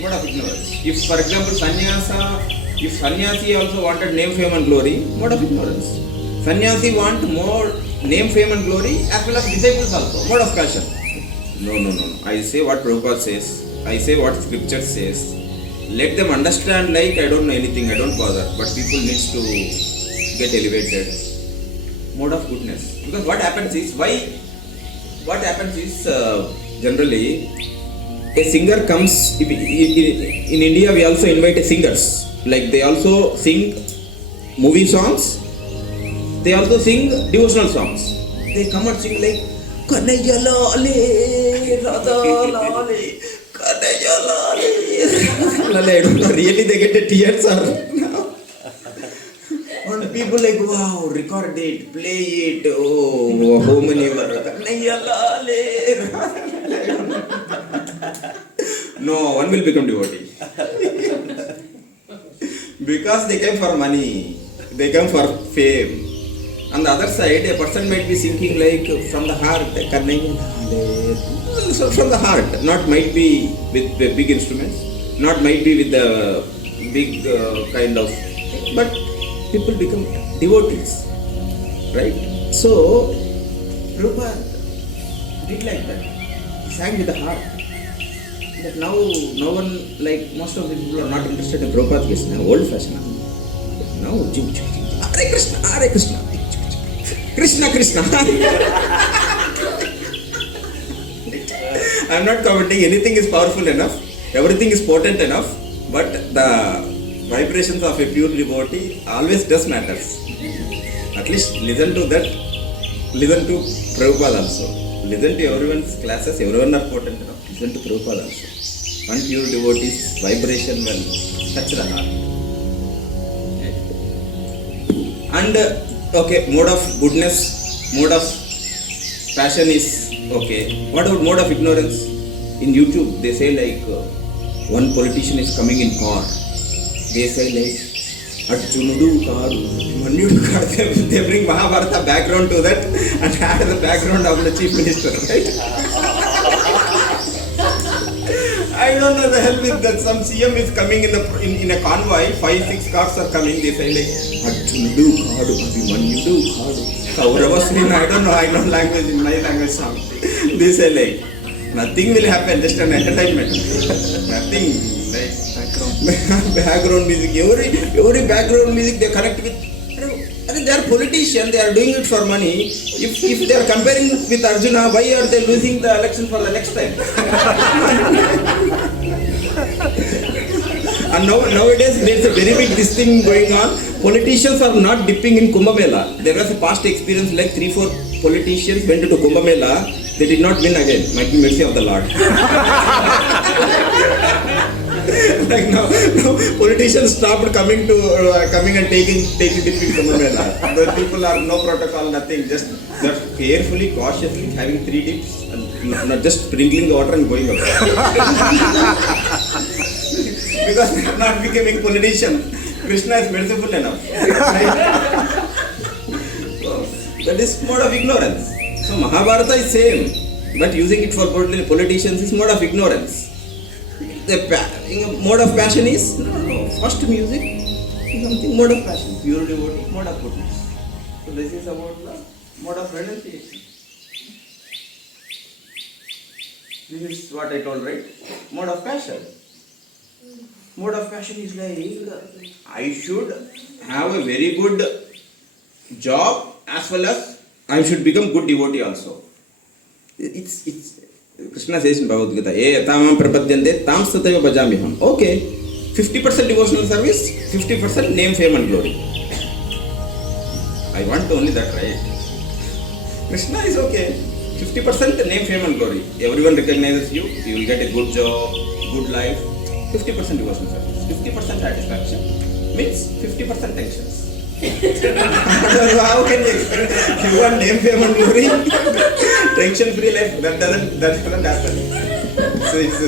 Mode of ignorance. If for example sannyasi also wanted name, fame and glory, mode of ignorance. Sannyasi want more name, fame and glory as well as disciples also, mode of passion. No. I say what Prabhupada says. I say what scripture says. Let them understand like I don't know anything, I don't bother. But people needs to get elevated. Mode of goodness. Because what happens is, generally, a singer comes, in India we also invite singers. Like they also sing movie songs, they also sing devotional songs. They come and sing like, Kanaya Lale, Radha Lale, Kanaya Lale. I don't know, really they get the tears or no? And people like, wow, record it, play it, oh, how many were Kanaya Lale. No, one will become devotee. Because they came for money, they come for fame. On the other side, a person might be singing like from the heart, so from the heart, not might be with the big instruments, not might be with the big kind of, but people become devotees, right? So, Prabhupada did like that. He sang with the heart. But now, no one, like most of the people are not interested in Prabhupada Krishna, old fashioned. Now, Hare Krishna, Hare Krishna, Krishna Krishna. I'm not commenting. Anything is powerful enough. Everything is potent enough. But the vibrations of a pure devotee always does matters. At least listen to that. Listen to Prabhupada also. Listen to everyone's classes. Everyone are potent enough. Listen to Prabhupada also. One pure devotee's vibration will touch the heart. And okay, mode of goodness, mode of passion is okay. What about mode of ignorance? In YouTube, they say like one politician is coming in car. They say like Arjunudu Kadu, Manudu Kadu. They bring Mahabharata background to that and add the background of the chief minister, right? I don't know the hell with that. Some CM is coming in a convoy. 5-6 cars are coming. They say like Arjunudu Kadu, Abhimanyu Kadu. Kauravasrina. I don't know. I know language in my language song. They say like nothing will happen. Just an entertainment. Nothing like background music. Every background music they connect with. They are politicians. They are doing it for money. If they are comparing with Arjuna, why are they losing the election for the next time? And nowadays there is a very big this thing going on. Politicians are not dipping in Kumbh Mela. There was a past experience like 3-4 politicians went to Kumbh Mela. They did not win again. Might be mercy of the Lord. Like now, politicians stopped coming and taking dip in Kumbh Mela. The people are no protocol, nothing. Just they're carefully, cautiously having 3 dips and not just sprinkling the water and going away. Because they are not becoming politicians. Krishna is merciful enough. Right? So, that is mode of ignorance. So Mahabharata is same, but using it for politicians is mode of ignorance. The mode of passion is no. First music, something mode of passion, pure devotee, mode of goodness. So this is about the mode of renunciation. This is what I told, right? Mode of passion. Mode of passion is like I should have a very good job as well as I should become good devotee also. It's Krishna says in Bhagavad Gita, "Ye tamam prapadyante tam sataiva bhajamiham." Okay, 50% devotional service, 50% name, fame and glory. I want only that, right? Krishna is okay. 50% name, fame and glory. Everyone recognizes you. You will get a good job, good life. 50% devotional service, 50% satisfaction means 50% tensions. How can you expect? You want name, fame and glory? Tension free life, that doesn't happen. So it's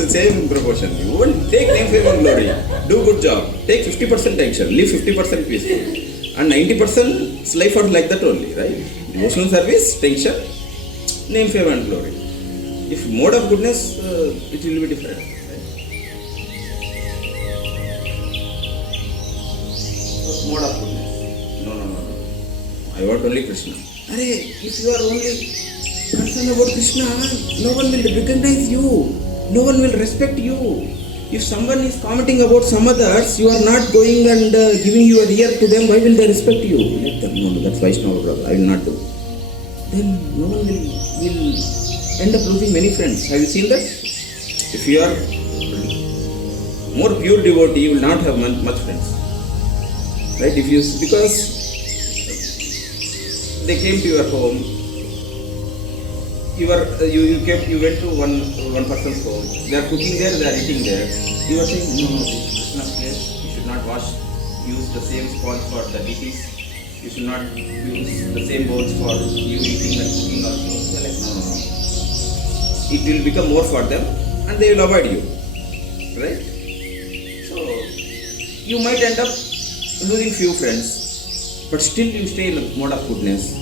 the same proportion. You won't take name, fame and glory. Do good job. Take 50% tension. Live 50% peaceful. And 90% life out like that only, right? Devotional service, tension, name, fame and glory. If mode of goodness, it will be different. Right? So mode of goodness. No. I want only Krishna. Hare, if you are only concerned about Krishna, no one will recognize you. No one will respect you. If someone is commenting about some others, you are not going and giving your ear to them, why will they respect you? Let them know that's Vaishnava brother. I will not do. Then no one will end up losing many friends. Have you seen that? If you are more pure devotee, you will not have much friends. Right? Because they came to your home, you went to one person's home, they are cooking there, they are eating there. You are saying, no, this is Krishna's place, you should not use the same sponge for the dishes, you should not use the same bowls for you eating and cooking also. They are like, no. It will become more for them and they will avoid you. Right? So, you might end up losing few friends, but still you stay in a mode of goodness.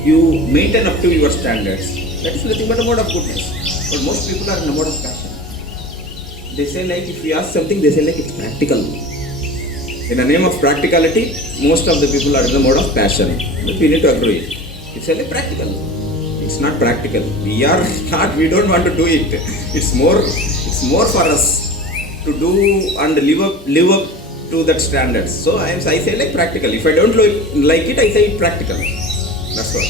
You maintain up to your standards. That is nothing but a mode of goodness. But most people are in a mode of passion. They say like, if you ask something, they say like it's practical. In the name of practicality, most of the people are in the mode of passion. But we need to agree. It's like practical. It's not practical. We don't want to do it. It's more for us to do and live up to that standards. So I say like practical. If I don't like it, I say practical. That's what.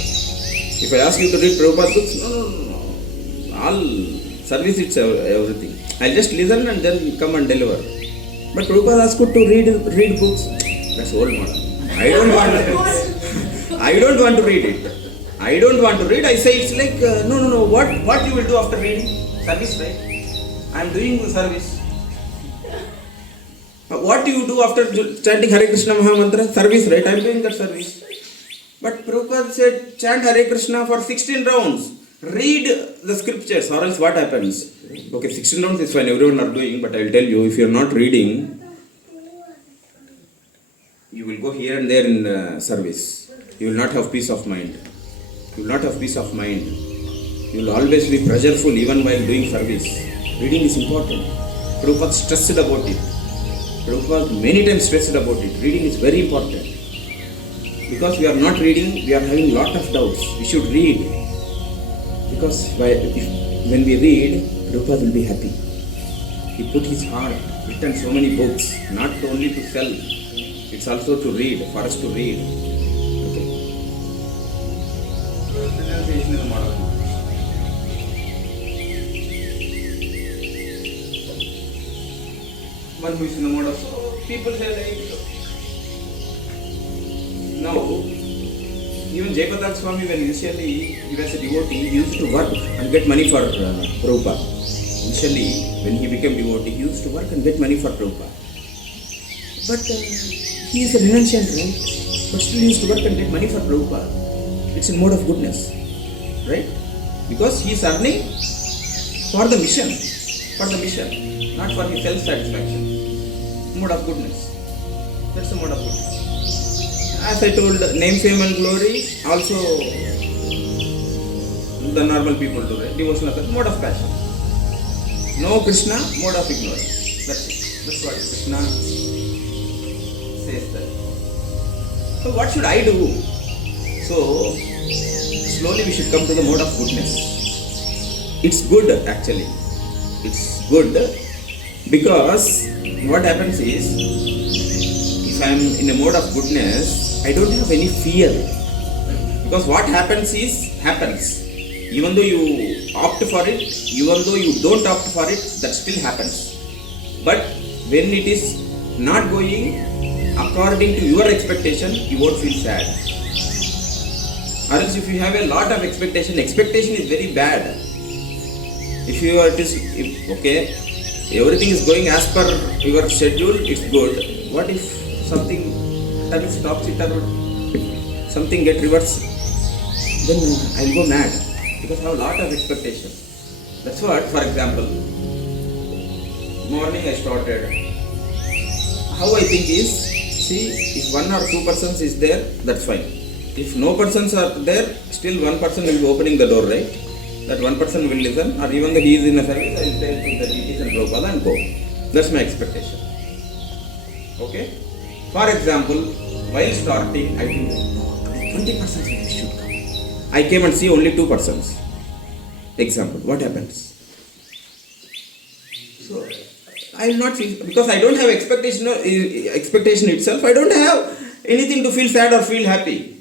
If I ask you to read Prabhupada books, no. all service, it's everything. I'll just listen and then come and deliver. But Prabhupada asked to read books. That's old model. I don't want to read it. I don't want to read. I say it's like, no. What you will do after reading? Service, right? I am doing the service. What do you do after chanting Hare Krishna Mahamantra? Service, right? I am doing that service. But Prabhupada said, chant Hare Krishna for 16 rounds. Read the scriptures, or else what happens? Okay, 16 rounds is fine, everyone are doing, but I will tell you, if you are not reading, you will go here and there in service. You will not have peace of mind. You will not have peace of mind. You will always be pressureful even while doing service. Reading is important. Prabhupada stressed about it. Prabhupada many times stressed about it. Reading is very important. Because we are not reading, we are having lot of doubts. We should read. Because when we read, Prabhupada will be happy. He put his heart, written so many books, not only to sell, it's also to read, for us to read. Okay. Transliteration is a model. One who is in the mode of, so people say like, now, even Jayapataka Swami, when initially he was a devotee, he used to work and get money for Prabhupada. Initially, when he became devotee, he used to work and get money for Prabhupada. But he is a renunciant, right? But still he used to work and get money for Prabhupada. It's in mode of goodness, right? Because he is earning for the mission, not for his self-satisfaction. Mode of goodness. That's the mode of goodness. As I told, name, fame and glory, also the normal people do, right? Devotional, mode of passion. No Krishna, mode of ignorance. That's it. That's what Krishna says that. So what should I do? So slowly we should come to the mode of goodness. It's good actually. It's good because what happens is, if I am in a mode of goodness, I don't have any fear. Because what happens is, happens. Even though you opt for it, even though you don't opt for it, that still happens. But when it is not going according to your expectation, you won't feel sad. Or else if you have a lot of expectation is very bad. If everything is going as per your schedule, it's good. What if something stops it or something get reversed? Then I'll go mad because I have a lot of expectation. That's what, for example, morning I started. How I think is, see, if 1 or 2 persons is there, that's fine. If no persons are there, still one person will be opening the door, right? That one person will listen, or even though he is in a service, I will tell to the deities and Prabhupada and go. That's my expectation. Okay? For example, while starting, I think 20 persons should come. I came and see only 2 persons. Example, what happens? So, I will not feel, because I don't have expectation itself, I don't have anything to feel sad or feel happy.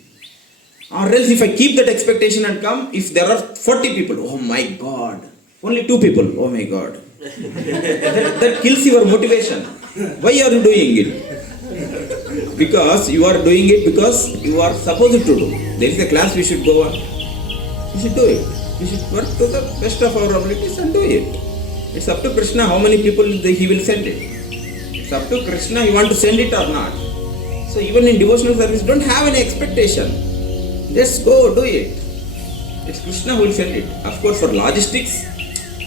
Or else if I keep that expectation and come, if there are 40 people, oh my God, only 2 people, oh my God. that kills your motivation. Why are you doing it? Because you are doing it because you are supposed to do. There is a class we should go on. We should do it. We should work to the best of our abilities and do it. It's up to Krishna how many people he will send it. It's up to Krishna he want to send it or not. So even in devotional service, don't have any expectation. Just go do it. It's Krishna who will send it. Of course, for logistics,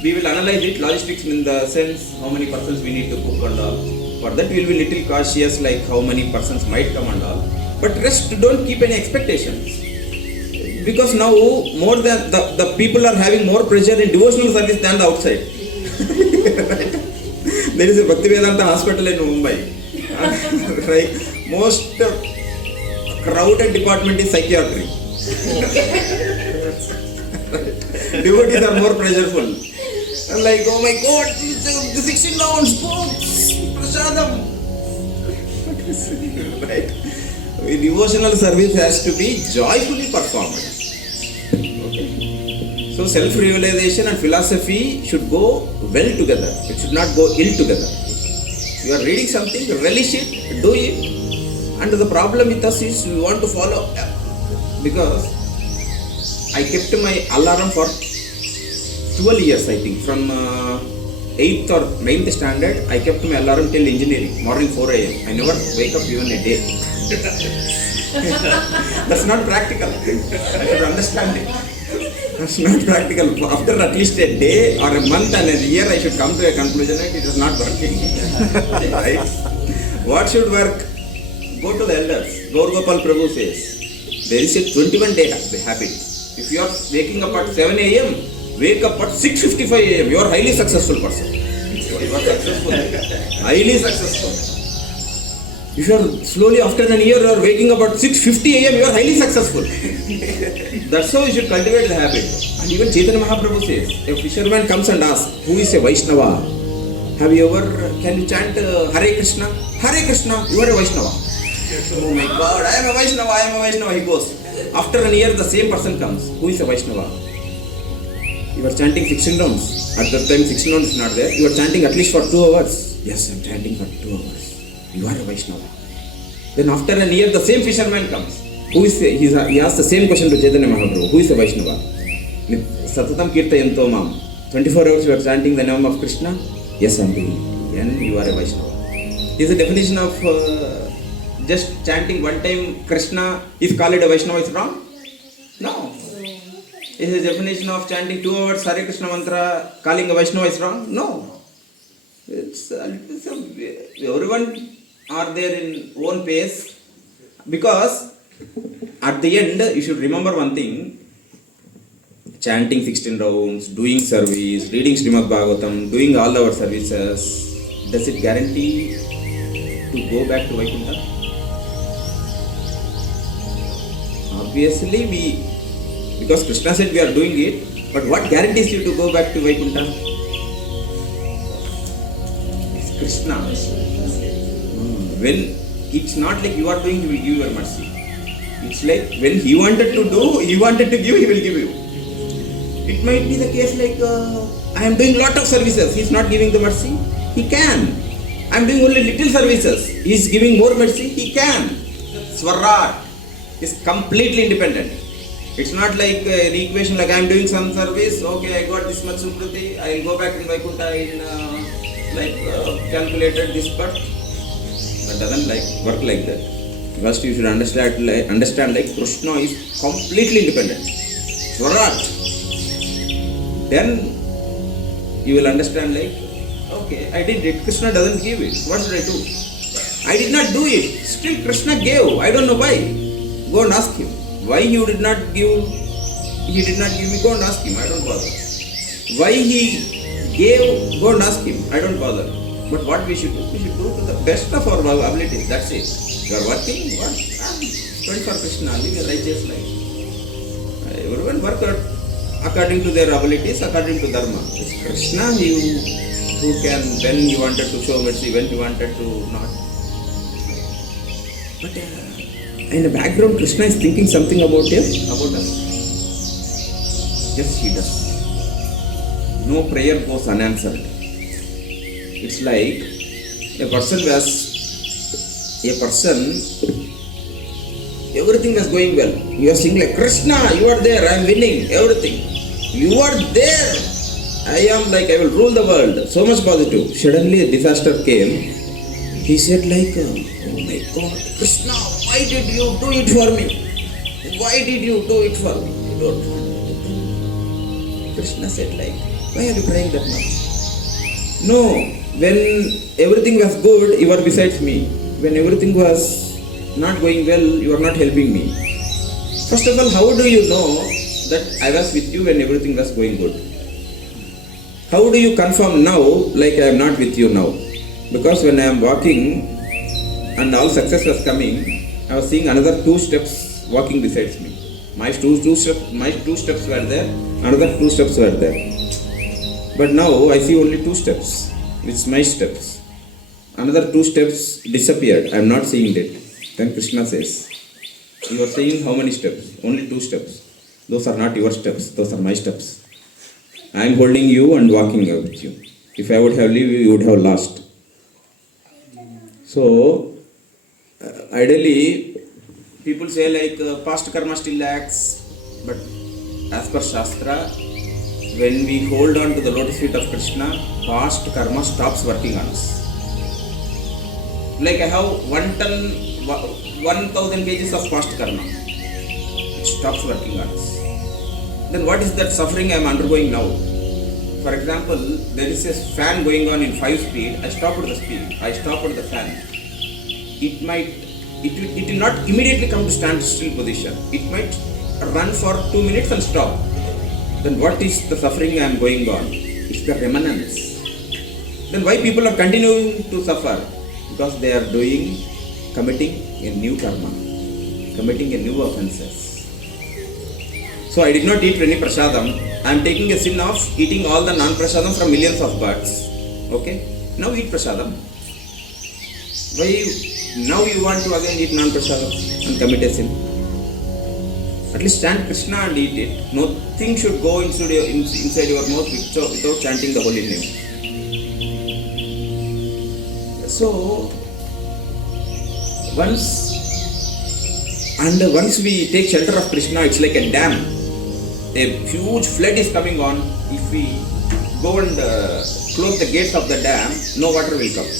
we will analyze it. Logistics in the sense how many persons we need to cook and all. For that we will be little cautious, like how many persons might come and all. But rest, don't keep any expectations. Because now more than the people are having more pressure in devotional service than the outside. Right? There is a Bhakti Vedanta hospital in Mumbai. Right? Most crowded department is psychiatry. Devotees are more pressureful. I'm like, oh my God, the 16 rounds, books, prasadam. Right? Devotional service has to be joyfully performed. Okay. So So self-realization and philosophy should go well together. It should not go ill together. You are reading something, relish it, do it. And the problem with us is we want to follow. Because I kept my alarm for 12 years, I think. From 8th or 9th standard, I kept my alarm till engineering, morning 4 a.m. I never wake up even a day. That's not practical. I should understand it. That's not practical. After at least a day or a month and a year, I should come to a conclusion that it is not working. Right? What should work? Go to the elders. Gaur Gopal Prabhu says, there is a 21-day habit. If you are waking up at 7 a.m., wake up at 6:55 a.m. You are highly successful person. You are successful. Highly successful. If you are slowly after an year, you are waking up at 6:50 a.m., you are highly successful. That's how you should cultivate the habit. And even Chaitanya Mahaprabhu says, a fisherman comes and asks, who is a Vaishnava? Have you ever, can you chant Hare Krishna? Hare Krishna, you are a Vaishnava. Oh my God, I am a Vaishnava, he goes. After an year, the same person comes. Who is a Vaishnava? You are chanting 16 rounds. At that time, 16 rounds is not there. You are chanting at least for 2 hours. Yes, I am chanting for 2 hours. You are a Vaishnava. Then after a year, the same fisherman comes. Who is he asks the same question to Chaitanya Mahaprabhu. Who is a Vaishnava? Satatam Kirtayanto Mam. 24 hours you are chanting the name of Krishna. Yes, I am doing it. Then you are a Vaishnava. Is the definition of just chanting one time Krishna is called a Vaishnava is wrong? No. Is the definition of chanting 2 hours Hare Krishna mantra calling a Vaishnava is wrong? No. It's everyone are there in own pace, because at the end you should remember one thing: chanting 16 rounds, doing service, reading Srimad Bhagavatam, doing all our services, does it guarantee to go back to Vaikuntha? Obviously because Krishna said we are doing it, but what guarantees you to go back to Vaikuntha? It's Krishna. When it's not like you are doing, he will give your mercy. It's like when he wanted to do, he wanted to give, he will give you. It might be the case like I am doing lot of services, he is not giving the mercy. He can. I am doing only little services, he is giving more mercy. He can. Swarat is completely independent. It's not like an equation like I am doing some service, okay, I got this much Sukriti, I will go back in Vaikuntha in calculated this, but that doesn't work like that. First you should understand like Krishna is completely independent. Swarat. Then you will understand like, okay, I did it, Krishna doesn't give it, what should I do? I did not do it, still Krishna gave, I don't know why. Go and ask him. Why you did not give, he did not give me, go and ask him, I don't bother. Why he gave, go and ask him, I don't bother. But what we should do to the best of our abilities, that's it. You are working, what? Going for Krishna, live a righteous life. Everyone work according to their abilities, according to Dharma. It's Krishna who can, when he wanted to show mercy, when he wanted to not. But in the background, Krishna is thinking something about us. Yes, he does. No prayer goes unanswered. It's like a person, everything was going well. You are saying like, Krishna, you are there, I am winning, everything. You are there. I will rule the world. So much positive. Suddenly a disaster came. He said like, oh my God, Krishna, why did you do it for me? Why did you do it for me? You don't want to do. Krishna said like, why are you crying that much? No, when everything was good, you were besides me. When everything was not going well, you are not helping me. First of all, how do you know that I was with you when everything was going good? How do you confirm now like I am not with you now? Because when I am walking and all success was coming, I was seeing another 2 steps walking besides me. My two steps were there, another 2 steps were there. But now I see only 2 steps, which is my steps. Another 2 steps disappeared, I am not seeing it. Then Krishna says, you are saying how many steps? Only 2 steps. Those are not your steps, those are my steps. I am holding you and walking with you. If I would have lived, you would have lost. So, ideally, people say like past karma still acts, but as per Shastra, when we hold on to the lotus feet of Krishna, past karma stops working on us. Like I have 1,000 kgs of past karma. It stops working on us. Then what is that suffering I am undergoing now? For example, there is a fan going on in 5 speed. I stopped the speed. I stopped the fan. It will not immediately come to standstill position. It might run for 2 minutes and stop. Then what is the suffering I am going on? It's the remnants. Then why people are continuing to suffer? Because they are committing a new karma, committing a new offenses. So I did not eat any prasadam. I am taking a sin of eating all the non-prasadam from millions of birds. Okay? Now eat prasadam. Why now you want to again eat non-prasadam and commit a sin? At least chant Krishna and eat it. Nothing should go inside your mouth without chanting the holy name. So, once we take shelter of Krishna, it's like a dam. A huge flood is coming on. If we go and close the gates of the dam, no water will come.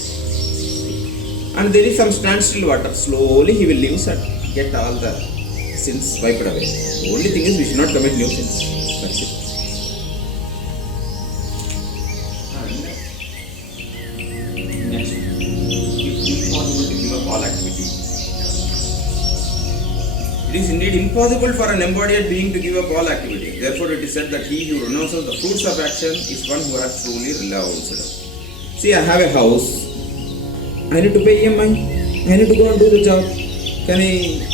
And there is some standstill water. Slowly he will leave and get all the sins wiped away. The only thing is we should not commit new sins. That's it. Next, it is possible to give up all activity. It is indeed impossible for an embodied being to give up all activity. Therefore, it is said that he who renounces the fruits of action is one who has truly renounced. See, I have a house. I need to pay EMI. I need to go and do the job. Can I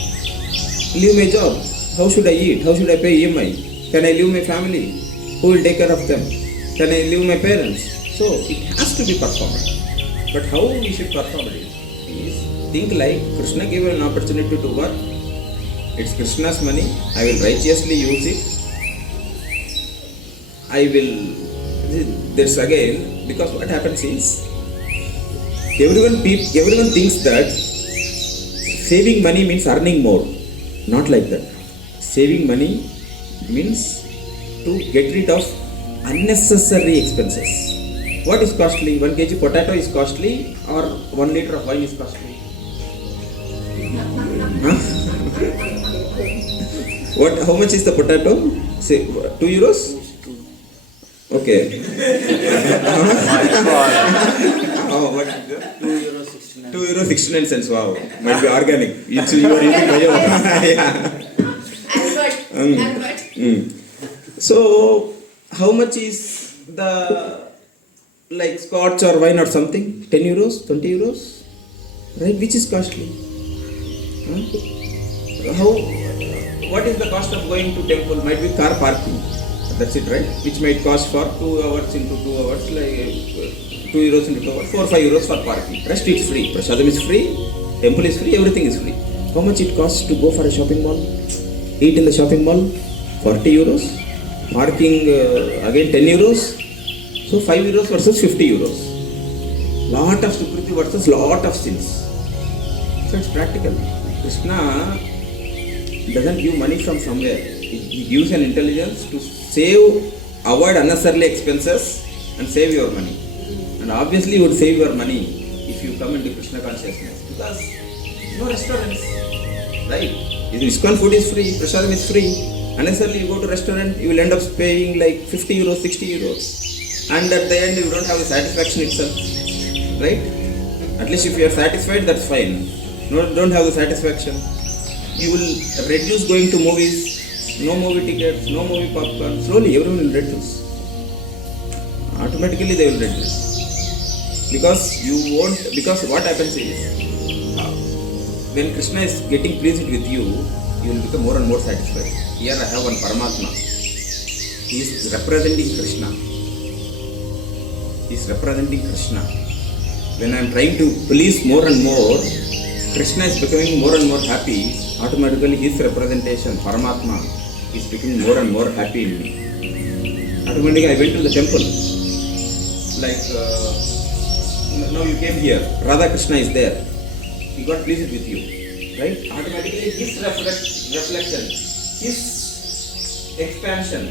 leave my job? How should I eat? How should I pay EMI? Can I leave my family? Who will take care of them? Can I leave my parents? So it has to be performed. But how we should perform it is think like Krishna gave an opportunity to work. It's Krishna's money. I will righteously use it. There's again, because what happens is everyone thinks that saving money means earning more. Not like that. Saving money means to get rid of unnecessary expenses. What is costly? 1 kg potato is costly or 1 liter of wine is costly? How much is the potato? Say 2 euros? Okay. Oh, what is it? €2.69. Wow. Might be organic. You are eating mayo. So, how much is the scotch or wine or something? 10 euros? 20 euros? Right? Which is costly? What is the cost of going to temple? Might be car parking. That's it, right? Which might cost for 2 hours into 2 hours, like 2 euros into 2 hours, 4 or 5 euros for parking. Rest is free. Prasadam is free, temple is free, everything is free. How much it costs to go for a shopping mall? Eat in the shopping mall? 40 euros. Parking again 10 euros. So 5 euros versus 50 euros. Lot of sukriti versus lot of sins. So it's practical. Krishna doesn't give money from somewhere. He gives an intelligence to avoid unnecessary expenses and save your money. And obviously you would save your money if you come into Krishna consciousness. Because no restaurants, right? ISKCON food is free, prasadam is free. Unnecessarily you go to restaurant, you will end up paying like 50 euros, 60 euros. And at the end you don't have the satisfaction itself. Right? At least if you are satisfied, that's fine. No, don't have the satisfaction. You will reduce going to movies. No movie tickets, no movie popcorn. Slowly everyone will reduce. Automatically they will reduce. Because what happens is, when Krishna is getting pleased with you, you will become more and more satisfied. Here I have one Paramatma. He is representing Krishna. He is representing Krishna. When I am trying to please more and more, Krishna is becoming more and more happy. Automatically his representation, Paramatma, is becoming more and more happy in me. Automatically I went to the temple. Like now you came here, Radha Krishna is there. He got pleased with you, right? Automatically his reflection, his expansion,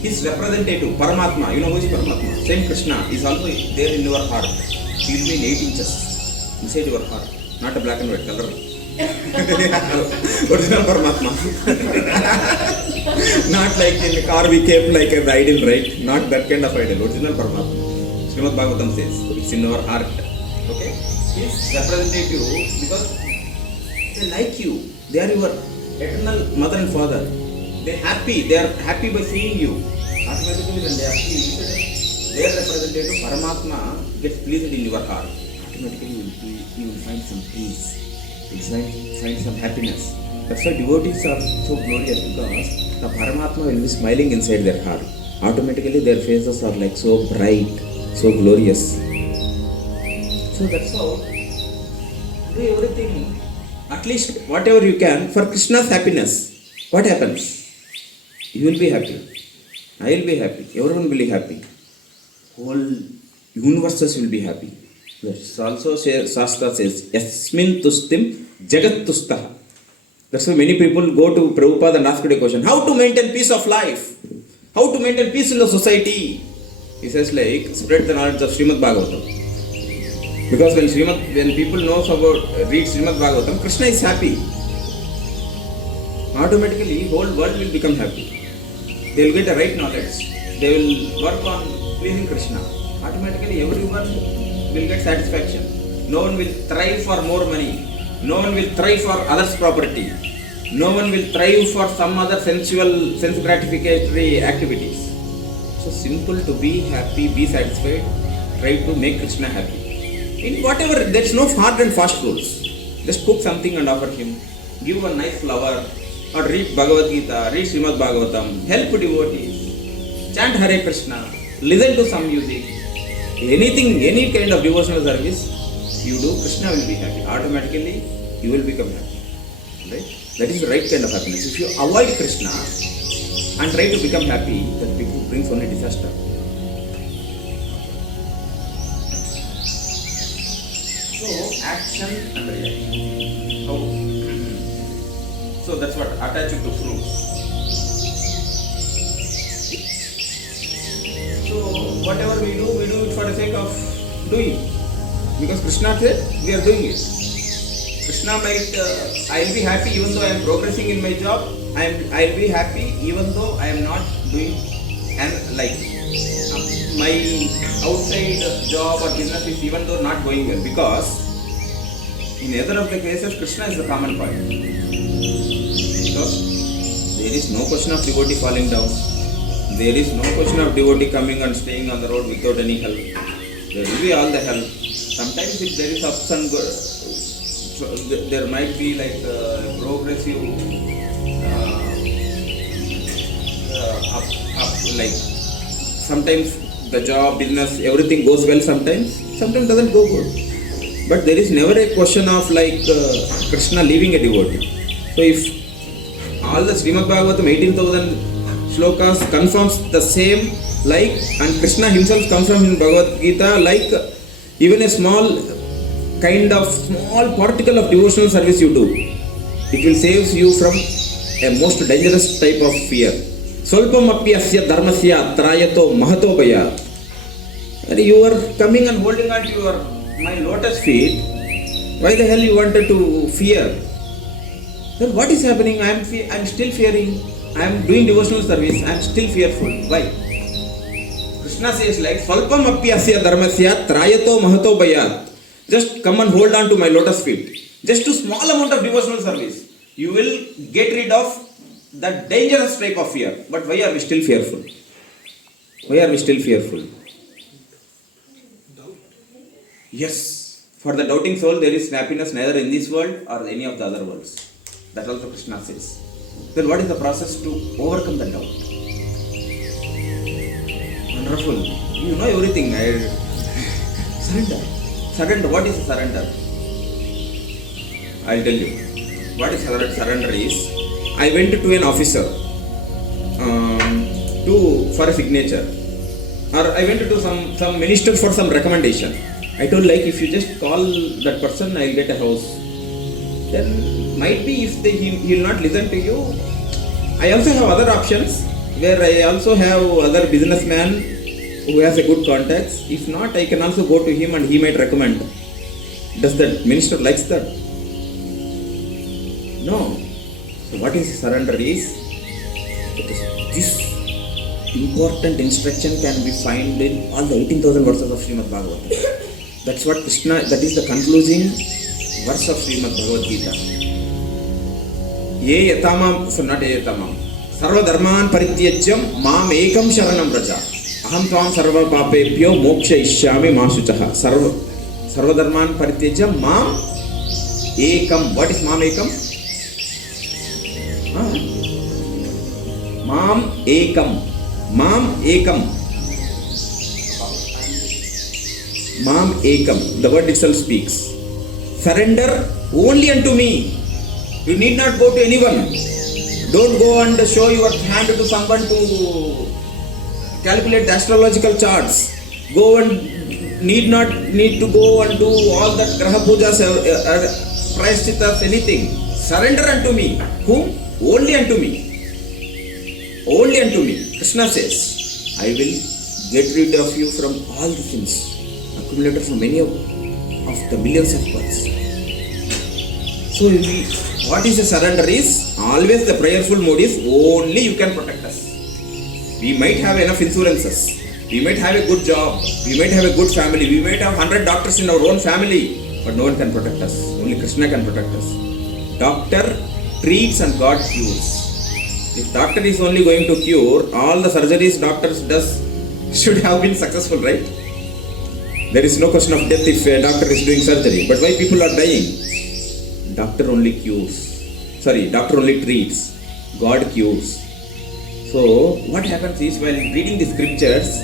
his representative, Paramatma, you know who is Paramatma? Same Krishna is also there in your heart. He will be in 8 inches inside your heart, not a black and white color. Original Paramatma. Not like in the car we kept like an idol, right? Not that kind of idol. Original Paramatma. Srimad Bhagavatam says it's in our heart. Okay? His representative, because they like you. They are your eternal mother and father. They are happy by seeing you. Automatically when they are pleased, their representative Paramatma gets pleased in your heart. Automatically you will find some peace. You will find some happiness. That's why devotees are so glorious, because the Paramatma will be smiling inside their heart. Automatically their faces are like so bright, so glorious. So that's how do everything, at least whatever you can for Krishna's happiness. What happens? You will be happy. I will be happy. Everyone will be happy. Whole universes will be happy. That's also Shastra says, Yasmin tustim jagat tustaha. That's why many people go to Prabhupada and ask a question, how to maintain peace of life? How to maintain peace in the society? He says like, spread the knowledge of Srimad Bhagavatam. Because when people knows about, read Srimad Bhagavatam, Krishna is happy. Automatically, whole world will become happy. They will get the right knowledge. They will work on pleasing Krishna. Automatically, everyone will get satisfaction. No one will thrive for more money. No one will thrive for others' property. No one will thrive for some other sense gratificatory activities. So simple to be happy, be satisfied. Try to make Krishna happy. In whatever, there is no hard and fast rules. Just cook something and offer him. Give a nice flower. Or read Bhagavad Gita, read Srimad Bhagavatam, help devotees, chant Hare Krishna, listen to some music, anything, any kind of devotional service you do, Krishna will be happy. Automatically, you will become happy. Right? That is the right kind of happiness. If you avoid Krishna and try to become happy, that brings only disaster. So, action and reaction. How? So that's what, attached to fruits. So whatever we do it for the sake of doing. Because Krishna said, we are doing it. Krishna might, I will be happy even though I am progressing in my job. I will be happy even though I am not doing, and like my outside job or business is even though not going well. Because in either of the cases, Krishna is the common point. Because there is no question of devotee falling down. There is no question of devotee coming and staying on the road without any help. There will be all the help. Sometimes if there is ups and there might be like progressive like sometimes the job, business, everything goes well sometimes doesn't go good. But there is never a question of like Krishna leaving a devotee. So if all the Srimad Bhagavatam 18,000 shlokas confirms the same, like, and Krishna himself confirms in Bhagavad Gita, like even a small particle of devotional service you do, it will save you from a most dangerous type of fear. Solpam api asya dharmasya trayato mahato baya. And you are coming and holding on to my lotus feet. Why the hell you wanted to fear? Then what is happening? I am still fearing. I am doing devotional service. I am still fearful. Why? Krishna says like, Svalpam api asya dharmasya trayato mahato bayat. Just come and hold on to my lotus feet. Just a small amount of devotional service. You will get rid of that dangerous type of fear. But why are we still fearful? Why are we still fearful? Doubt. Yes. For the doubting soul, there is happiness neither in this world or any of the other worlds. That also Krishna says. Then what is the process to overcome the doubt? Wonderful. You know everything. Surrender. Surrender. What is surrender? I'll tell you. What is surrender is, I went to an officer. for a signature, or I went to some minister for some recommendation. I told like if you just call that person, I'll get a house. Then might be if he will not listen to you. I also have other options where I also have other businessman who has a good contacts. If not, I can also go to him and he might recommend. Does that minister likes that? No. So what is surrender is, this important instruction can be found in all the 18,000 verses of Srimad Bhagavatam. That's what Krishna, that is the concluding verse of Srimad Bhagavad Gita. Ye yatamam, so not ye yatamam. Sarva dharman parityajyam mam ekam sharanam vraja. Aham tvam sarva papebhyo moksha ishyami ma shuchaha. Sarva dharman parityajyam mam ekam. What is mam ekam? Mam ekam. Mam ekam. Mam ekam. The word itself speaks. Surrender only unto me. You need not go to anyone. Don't go and show your hand to someone to calculate the astrological charts. Go and need to go and do all that graha pujas, prayashchitas, anything. Surrender unto me. Whom? Only unto me. Only unto me. Krishna says, I will get rid of you from all the sins accumulated from many of the millions of births. So what is a surrender is, always the prayerful mode is, only you can protect us. We might have enough insurances, we might have a good job, we might have a good family, we might have 100 doctors in our own family, but no one can protect us. Only Krishna can protect us. Doctor treats and God cures. If doctor is only going to cure, all the surgeries doctors does should have been successful, right? There is no question of death if a doctor is doing surgery. But why people are dying? Doctor only cures. Doctor only treats. God cures. So what happens is, while reading the scriptures,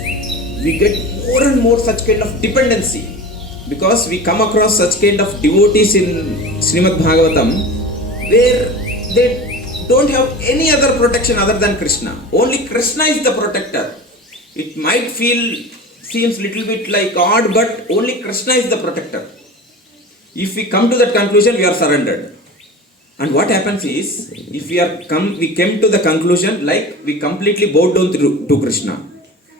we get more and more such kind of dependency. Because we come across such kind of devotees in Srimad Bhagavatam, where they don't have any other protection other than Krishna. Only Krishna is the protector. It might seems little bit like odd, but only Krishna is the protector. If we come to that conclusion, we are surrendered. And what happens is, if we came to the conclusion, like we completely bowed down to Krishna.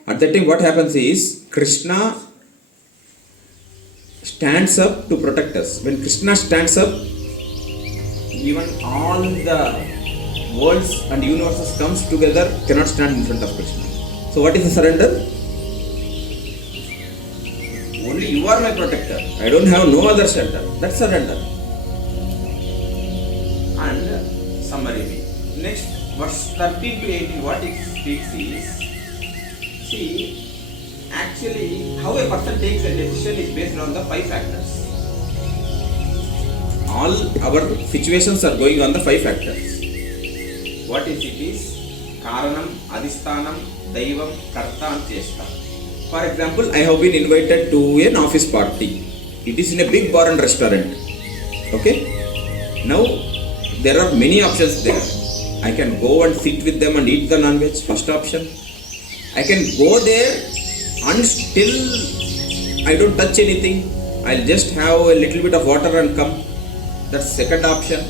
At that time, what happens is, Krishna stands up to protect us. When Krishna stands up, even all the worlds and universes comes together, cannot stand in front of Krishna. So what is the surrender? Only you are my protector. I don't have no other shelter. That's surrender. And summary. Next, verse 13 to 18, what it speaks is, see, actually, how a person takes a decision is based on the 5 factors. All our situations are going on the 5 factors. What is it is? Karanam, Adhisthanam, Daivam, Karta and Cheshta. For example, I have been invited to an office party. It is in a big bar and restaurant. Okay? Now, there are many options there. I can go and sit with them and eat the non-veg, first option. I can go there and still I don't touch anything. I'll just have a little bit of water and come. That's second option.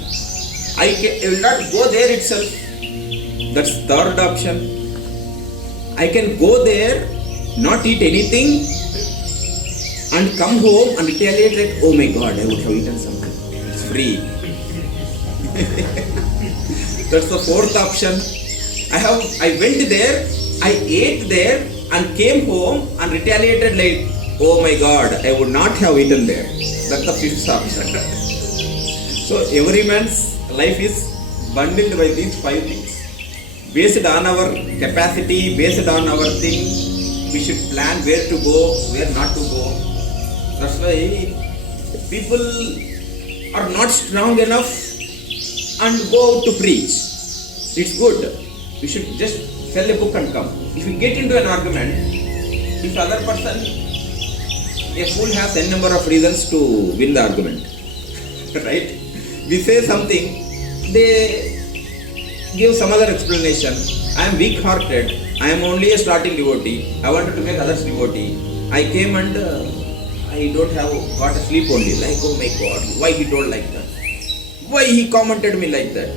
I will not go there itself. That's third option. I can go there, not eat anything, and come home and retaliate like, oh my God, I would have eaten something. It's free. That's the fourth option. I went there, I ate there, and came home and retaliated like, oh my God, I would not have eaten there. That's the fifth option. So every man's life is bundled by these 5 things. Based on our capacity, based on our thing, we should plan where to go, where not to go. That's why people are not strong enough and go out to preach. It's good. We should just sell a book and come. If you get into an argument, if other person, a fool has n number of reasons to win the argument. Right? We say something, they give some other explanation, I am weak-hearted. I am only a starting devotee. I wanted to make others devotee. I came and I don't have got a sleep only. Like, oh my God, why he told like that? Why he commented me like that?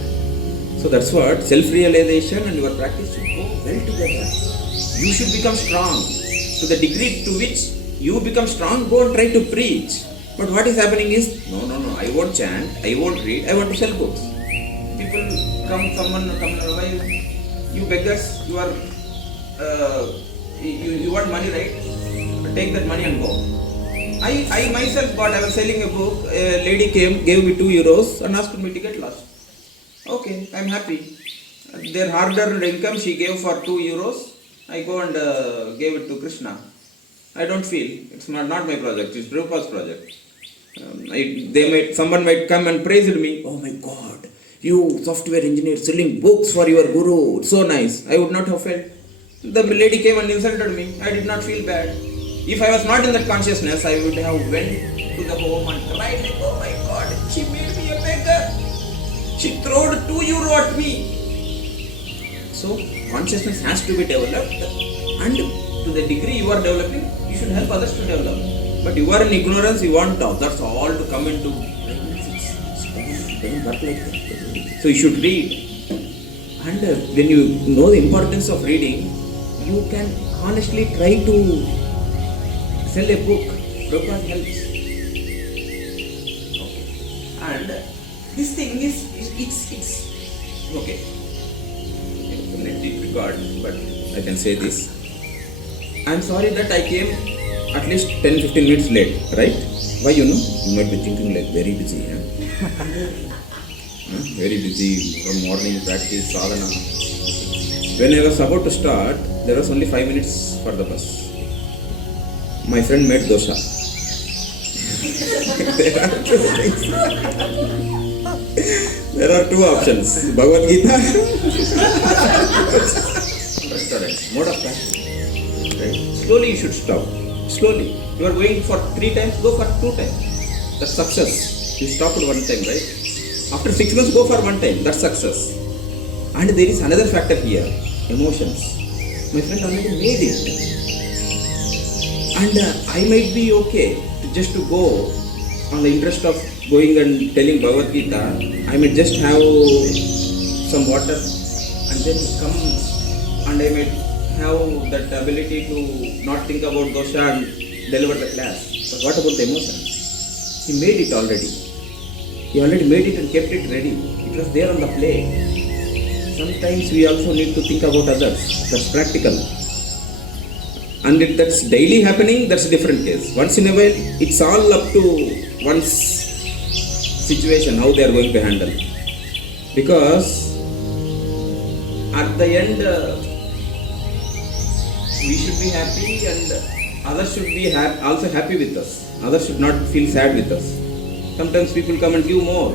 So that's what self-realization and your practice should go well together. You should become strong. To the degree to which you become strong, go and try to preach. But what is happening is, no, I won't chant, I won't read, I want to sell books. People someone come, why you beggars, you are, you want money, right? Take that money and go. I myself I was selling a book, a lady came, gave me 2 euros and asked me to get lost. Okay, I am happy. Their hard-earned income she gave for 2 euros. I go and gave it to Krishna. I don't feel, it's not my project, it's Prabhupada's project. Someone might come and praise me. Oh my God, you software engineer selling books for your guru, it's so nice. I would not have felt. The lady came and insulted me. I did not feel bad. If I was not in that consciousness, I would have went to the home and cried like, oh my God, she made me a beggar. She threw 2 euro at me. So consciousness has to be developed, and to the degree you are developing, you should help others to develop. But you are in ignorance, you want others all to come into. So you should read. And when you know the importance of reading, you can honestly try to sell a book. Prabhupada helps. Okay. And this thing is, it's okay. Let it record, but I can say this. I am sorry that I came at least 10-15 minutes late, right? Why you know? You might be thinking like very busy. Very busy from morning practice, sadhana. When I was about to start, there was only 5 minutes for the bus. My friend made dosha. There are 2 options. Bhagavad Gita. Restaurant. Mode of practice. Right? Slowly you should stop. Slowly. You are going for 3 times, go for 2 times. That's success. You stopped 1 time, right? After 6 months, go for 1 time. That's success. And there is another factor here. Emotions. My friend already made it. And I might be okay just to go on the interest of going and telling Bhagavad Gita. I may just have some water and then come, and I may have that ability to not think about dosha and deliver the class. But what about the emotions? He made it already. He already made it and kept it ready. It was there on the plate. Sometimes we also need to think about others. That's practical. And if that's daily happening, that's a different case. Once in a while, it's all up to one's situation, how they are going to handle. Because at the end, we should be happy and others should be also happy with us. Others should not feel sad with us. Sometimes people come and give more.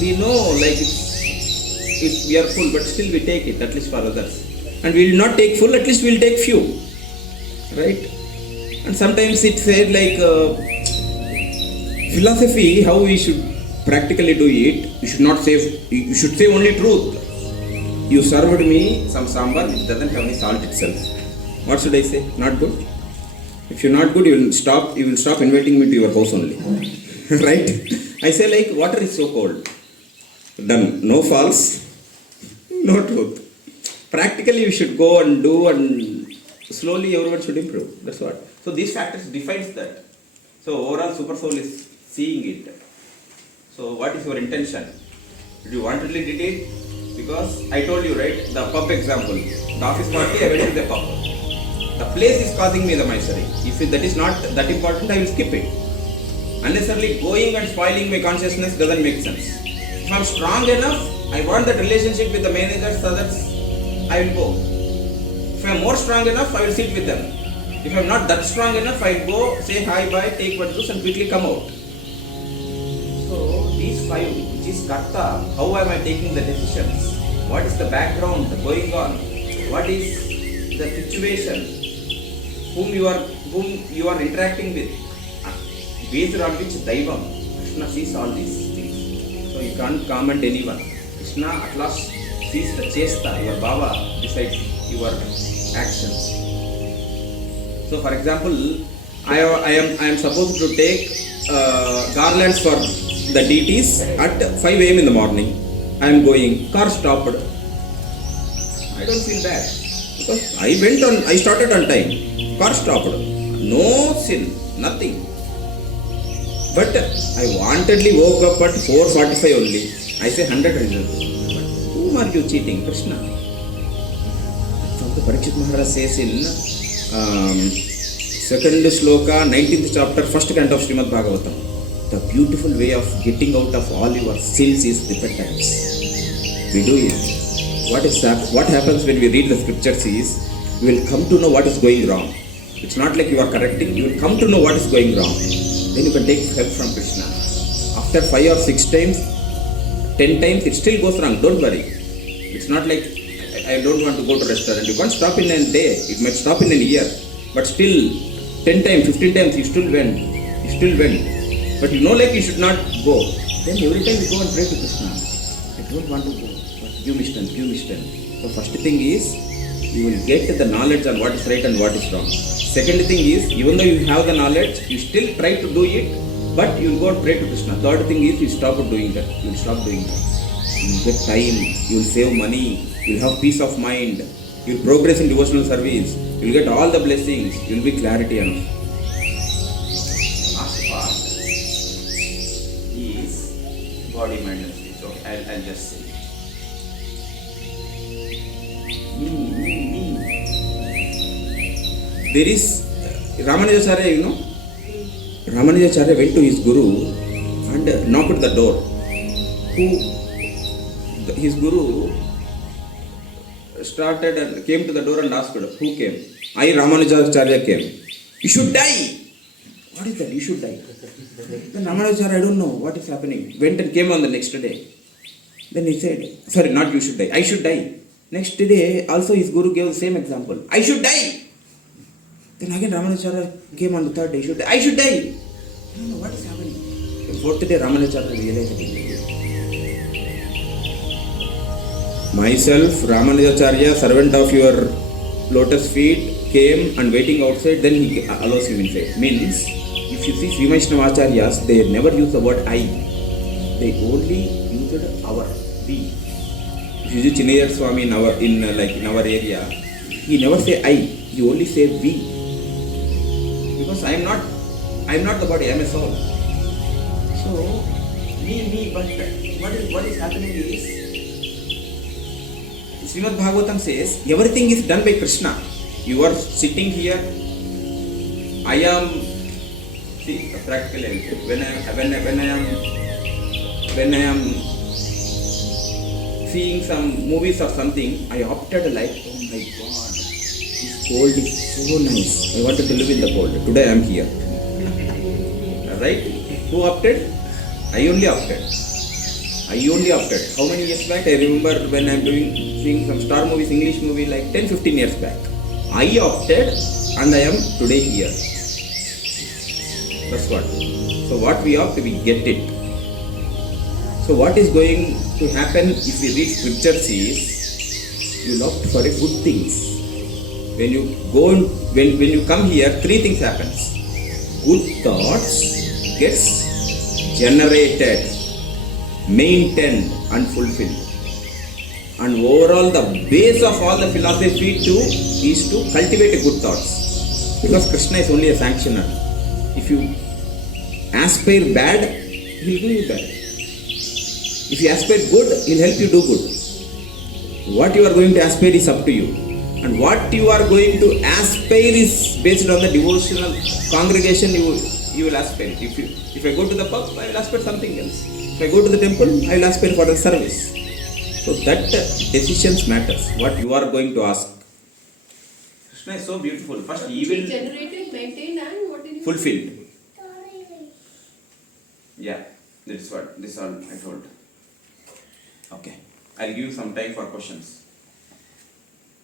We know like if we are full, but still we take it, at least for others. And we will not take full, at least we will take few. Right? And sometimes it's said like philosophy, how we should practically do it. You should not say, you should say only truth. You served me some sambar which doesn't have any salt itself. What should I say? Not good? If you're not good, you will stop inviting me to your house only. Right? I say like, water is so cold. Done. No false, no truth. Practically you should go and do, and slowly everyone should improve. That's what. So these factors defines that. So overall super soul is seeing it. So what is your intention? Did you wantonly did it? Because I told you, right, the pub example. The office party, I went to the pub. The place is causing me the misery. If that is not that important, I will skip it. Unnecessarily going and spoiling my consciousness doesn't make sense. If I am strong enough, I want that relationship with the managers, others, I will go. If I am more strong enough, I will sit with them. If I am not that strong enough, I will go, say hi, bye, take one juice and quickly come out. So these 5, which is karta, how am I taking the decisions? What is the background going on? What is the situation? Whom you are interacting with? Based on which Daivam, Krishna sees all these things. So you can't comment anyone. Krishna at last sees the chesta, your Baba decides your actions. So for example, I am supposed to take garlands for the deities at 5 a.m. in the morning. I am going, car stopped. I don't feel bad because I started on time. Car stopped. No sin, nothing. But I wantedly woke up at 4:45 only. I say 100 reasons. Whom are you cheating? Krishna. So the Parikshit Maharaj says in second sloka, 19th chapter, first canto of Srimad Bhagavatam. The beautiful way of getting out of all your sins is repentance. We do it. What happens when we read the scriptures is, you will come to know what is going wrong. It's not like you are correcting, you will come to know what is going wrong. Then you can take help from Krishna. After 5 or 6 times, 10 times, it still goes wrong. Don't worry. It's not like I don't want to go to restaurant. You can't stop in a day. It might stop in a year. But still, 10 times, 15 times, you still went. But you know like you should not go. Then every time you go and pray to Krishna. I don't want to go. But give me strength. So first thing is, you will get the knowledge on what is right and what is wrong. Second thing is, even though you have the knowledge, you still try to do it, but you will go and pray to Krishna. Third thing is, you stop doing that. You will stop doing that. You will get time, you will save money, you will have peace of mind, you will progress in devotional service, you will get all the blessings, you will be clarity enough. Last part is body, mind and spirit. So I'll just say. There is Ramanujacharya, you know. Ramanujacharya went to his guru and knocked at the door. His guru started and came to the door and asked, who came? I, Ramanujacharya, came. You should die. What is that? You should die. Then Ramanujacharya, I don't know what is happening. Went and came on the next day. Then he said, sorry, not you should die. I should die. Next day, also his guru gave the same example. I should die. Then again Ramanujacharya came on the third day. I should die. I don't know what is happening. The fourth day, Ramanujacharya realized it. Myself, Ramanujacharya, servant of your lotus feet, came and waiting outside. Then he allows him inside. Means, if you see Sri Vaishnava Acharyas, they never use the word I. They only used our, we. If you see Chinnayar Swami in our area, he never say I. He only say we. Because I am not the body, I am a soul. So, me, but what is happening is, Srimad Bhagavatam says, everything is done by Krishna. You are sitting here, I am, see, practically, when I am seeing some movies or something, I opted like, oh my God, this cold is so nice. I wanted to live in the cold. Today I am here. Right? Who opted? I only opted. How many years back? I remember when I am seeing some star movies, English movie like 10-15 years back. I opted and I am today here. That's what. So what we opt, we get it. So what is going to happen if we read scriptures is, you opt for a good things. When you come here, 3 things happens. Good thoughts gets generated, maintained and fulfilled. And overall the base of all the philosophy is to cultivate good thoughts. Because Krishna is only a sanctioner. If you aspire bad, he will give you bad. If you aspire good, he will help you do good. What you are going to aspire is up to you. And what you are going to aspire is based on the devotional congregation you will aspire. If I go to the pub, I will aspire something else. If I go to the temple, I will aspire for the service. So that decisions matters. What you are going to ask. Krishna is so beautiful. First he will generated, maintained and what did you fulfilled. Yeah, this all I told. Okay. I'll give you some time for questions.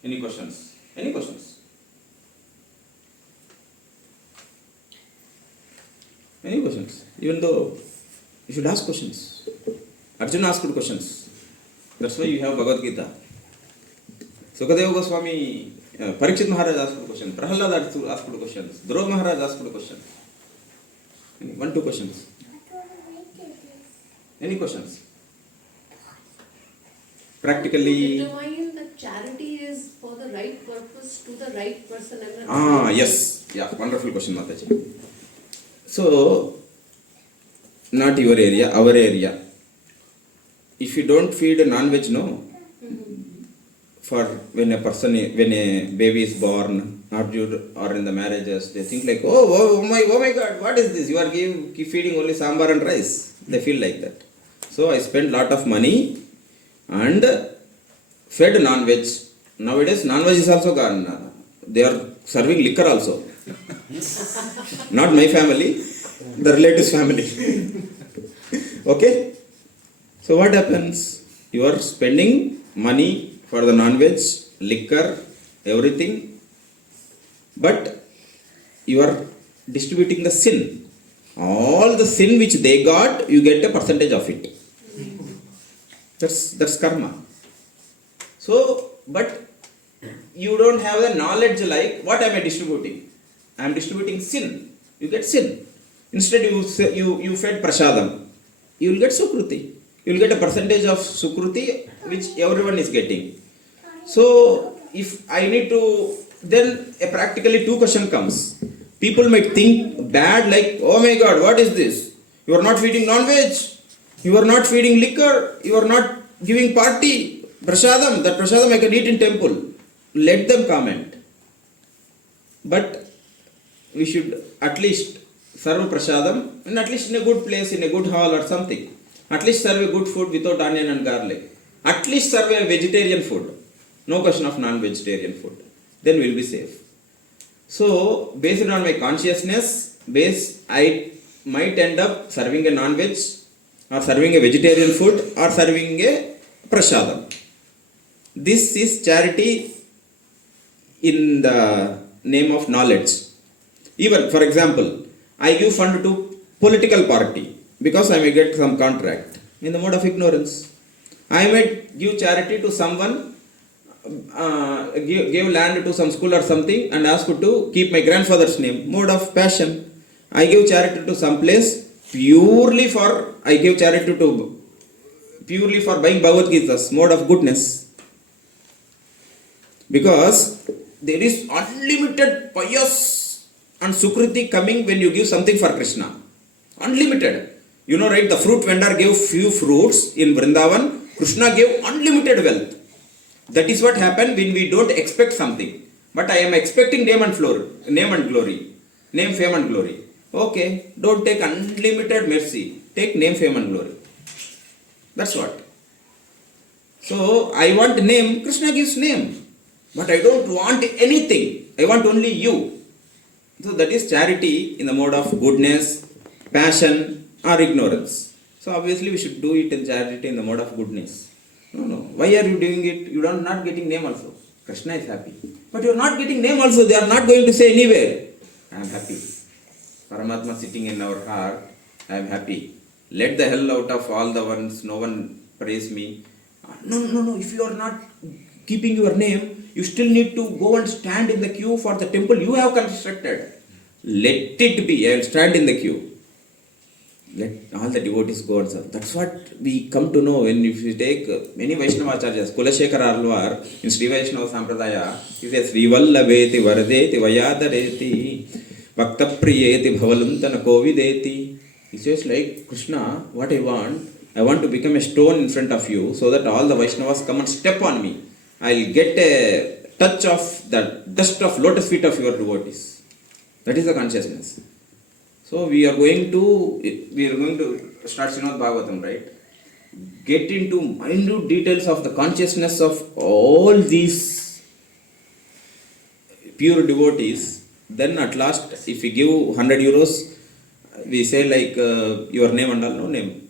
Any questions? Any questions? Any questions? Even though you should ask questions. Arjuna asked questions. That's why you have Bhagavad Gita. Sukadeva Goswami, Parikshit Maharaj asked a question, Prahalad asked a question, Dhruva Maharaj asked a question. 1-2 questions. Any questions? Practically. Determine that charity is for the right purpose to the right person. And Yes. Yeah, wonderful question, Mataji. So, not your area, our area. If you don't feed non-veg, no. For when a baby is born, or in the marriages, they think like, oh my God, what is this? You are keep feeding only sambar and rice. They feel like that. So I spent lot of money and fed non-veg. Nowadays, non-veg is also gone. They are serving liquor also. Not my family, the relatives' family. Okay? So what happens? You are spending money for the non-veg, liquor, everything, but you are distributing the sin. All the sin which they got, you get a percentage of it. That's karma. So, but you don't have the knowledge like, what am I distributing? I am distributing sin. You get sin. Instead you fed prasadam. You will get sukruti. You will get a percentage of sukruti which everyone is getting. So, if I need to, then practically 2 questions comes. People might think bad like, oh my God, what is this? You are not feeding non-veg. You are not feeding liquor. You are not giving party. Prasadam, that prasadam I can eat in temple. Let them comment. But we should at least serve prasadam and at least in a good place, in a good hall or something. At least serve a good food without onion and garlic. At least serve a vegetarian food. No question of non-vegetarian food. Then we will be safe. So, based on my consciousness, I might end up serving a non-veg or serving a vegetarian food or serving a prasadam. This is charity in the name of knowledge. Even, for example, I give fund to political party because I may get some contract in the mode of ignorance. I might give charity to someone, give land to some school or something and ask to keep my grandfather's name, mode of passion. I give charity to some place purely for buying Bhagavad Gita's, mode of goodness. Because there is unlimited pious and sukriti coming when you give something for Krishna. Unlimited. You know, right? The fruit vendor gave few fruits in Vrindavan. Krishna gave unlimited wealth. That is what happened when we don't expect something. But I am expecting name and glory. Name, fame and glory. Okay, don't take unlimited mercy. Take name, fame and glory. That's what. So, I want name, Krishna gives name. But I don't want anything. I want only you. So, that is charity in the mode of goodness, passion or ignorance. So, obviously we should do it in charity in the mode of goodness. No. Why are you doing it? You are not getting name also. Krishna is happy. But you are not getting name also. They are not going to say anywhere, I am happy. Paramatma sitting in our heart, I am happy. Let the hell out of all the ones, no one praise me. No. If you are not keeping your name, you still need to go and stand in the queue for the temple you have constructed. Let it be. I will stand in the queue. Let all the devotees go and serve. That's what we come to know when if you take many Vaishnava acharyas. Kulashekara Alvar in Sri Vaishnava Sampradaya, he says, Sri Vallabheti Varadeti Vayadareti Bhakta Priyeti Bhavalantana Kovideti. He says like, Krishna, what I want to become a stone in front of you so that all the Vaishnavas come and step on me. I'll get a touch of the dust of lotus feet of your devotees. That is the consciousness. So we are going to start Srimad Bhagavatam, right? Get into minute details of the consciousness of all these pure devotees. Then at last, if we give 100 euros, we say like your name and all, no name.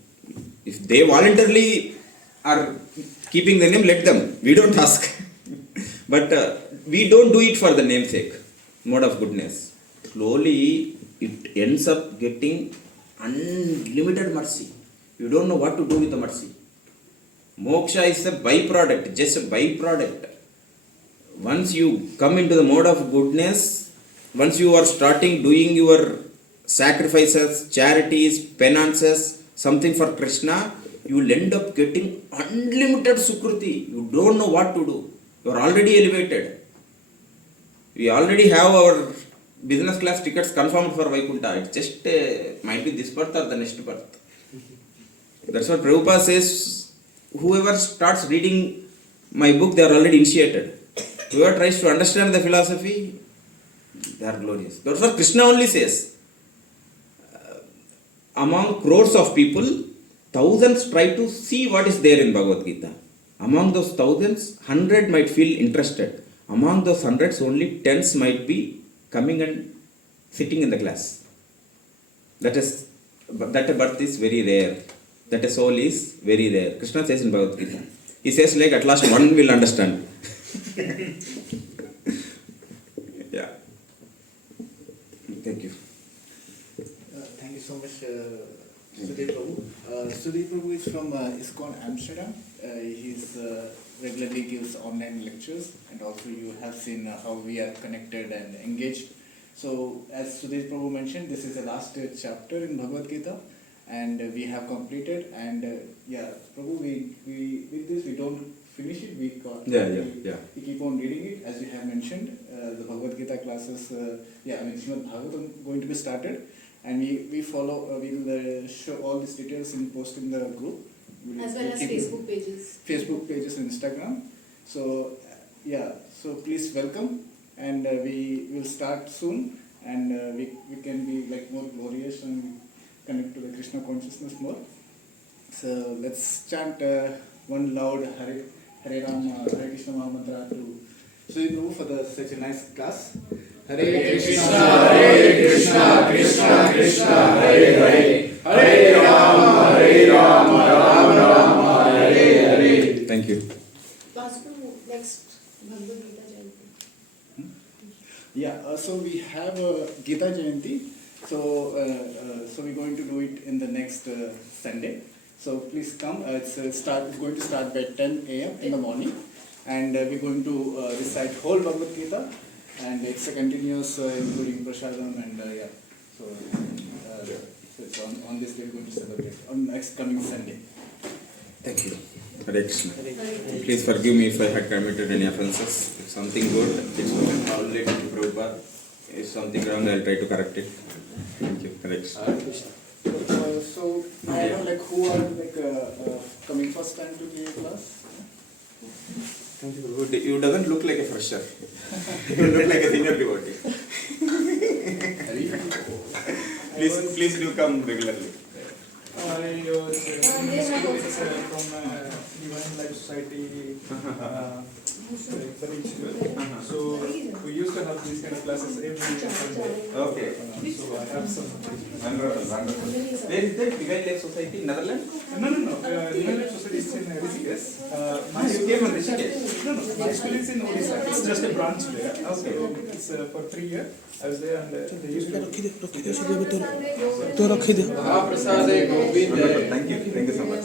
If they voluntarily are keeping the name, let them. We don't ask. But we don't do it for the namesake, mode of goodness. Slowly, it ends up getting unlimited mercy. You don't know what to do with the mercy. Moksha is a byproduct, just a byproduct. Once you come into the mode of goodness, once you are starting doing your sacrifices, charities, penances, something for Krishna, you will end up getting unlimited sukruti. You don't know what to do. You are already elevated. We already have our business class tickets confirmed for Vaikuntha. It just might be this birth or the next birth. That's what Prabhupada says. Whoever starts reading my book, they are already initiated. Whoever tries to understand the philosophy, they are glorious. That's what Krishna only says. Among crores of people, thousands try to see what is there in Bhagavad Gita. Among those thousands, 100 might feel interested. Among those hundreds, only tens might be coming and sitting in the class. That birth is very rare. That a soul is very rare. Krishna says in Bhagavad Gita. He says like at last one will understand. Yeah. Thank you. Thank you so much, Sudheer Prabhu. Sudheer Prabhu is from ISKCON Amsterdam. He regularly gives online lectures, and also you have seen how we are connected and engaged. So, as Sudheer Prabhu mentioned, this is the last chapter in Bhagavad Gita, and we have completed. And Prabhu, we with this we don't finish it. We keep on reading it, as you have mentioned. The Bhagavad Gita classes, Srimad Bhagavatam going to be started. And we follow, we will show all these details in post in the group. As well as Facebook pages. Facebook pages and Instagram. So, so please welcome. And we will start soon. And we can be like more glorious and connect to the Krishna consciousness more. So let's chant one loud Hare Rama, Hare Krishna Mahamantra to Sudheer Prabhu for such a nice class. Hare Krishna, Krishna Krishna, Hare Hare, Hare Rama, Rama Rama, Hare Hare. Thank you. Pastor, next Bhagavad Gita Jayanti. So we have Gita Jayanti. So we're going to do it in the next Sunday. So please come. It's going to start by 10 a.m. in the morning, and we're going to recite whole Bhagavad Gita, and it's a continuous, including prasadam and So it's on this day we're going to celebrate on next coming Sunday. Thank you. Hare Krishna. Please forgive me if I had committed any offenses. If something good, it's all related to Prabhupada. If something wrong, I'll try to correct it. Thank you. Hare Krishna. So I know who are coming first time to the class. Thank you. You doesn't look like a fresher. You look like a senior devotee. Please do come regularly. I was students from Divine Life Society So we used to have these kind of classes every Sunday. Okay. So I have some. Wonderful. Where is that Divine Life Society in Netherlands? No. Divine Life Society is in Rishikesh. You came from Rishikesh? No. My school is in Odisha. It's just a branch there. Okay. So it's for 3 years. I was there and they used to. Thank you so much.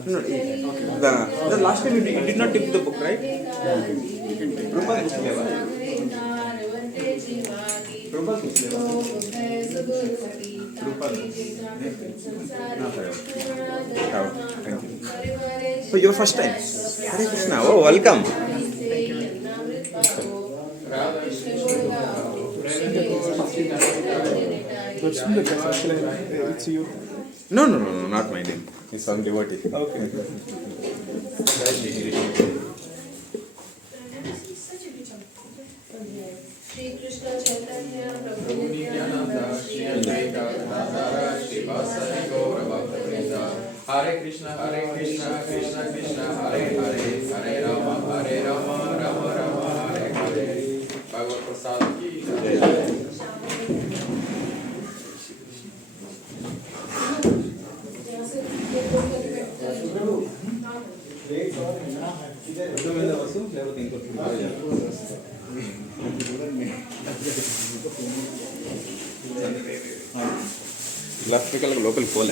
No, the last time you did not take the book, right? Prabhupada Thank you. So your first time? Hare Krishna. Oh, welcome. It's you. No, not my name. It's some devotee. Okay. Shri Krishna Chaitanya Prabhu Nityananda, Shri Advaita Gadadhara, Shri Vasari Gaura Bhakta Hare Krishna, Krishna Krishna, Hare Hare, Hare Rama, Rama Rama, Hare Hare. Bhagavad Prasad ki jai. Local phone.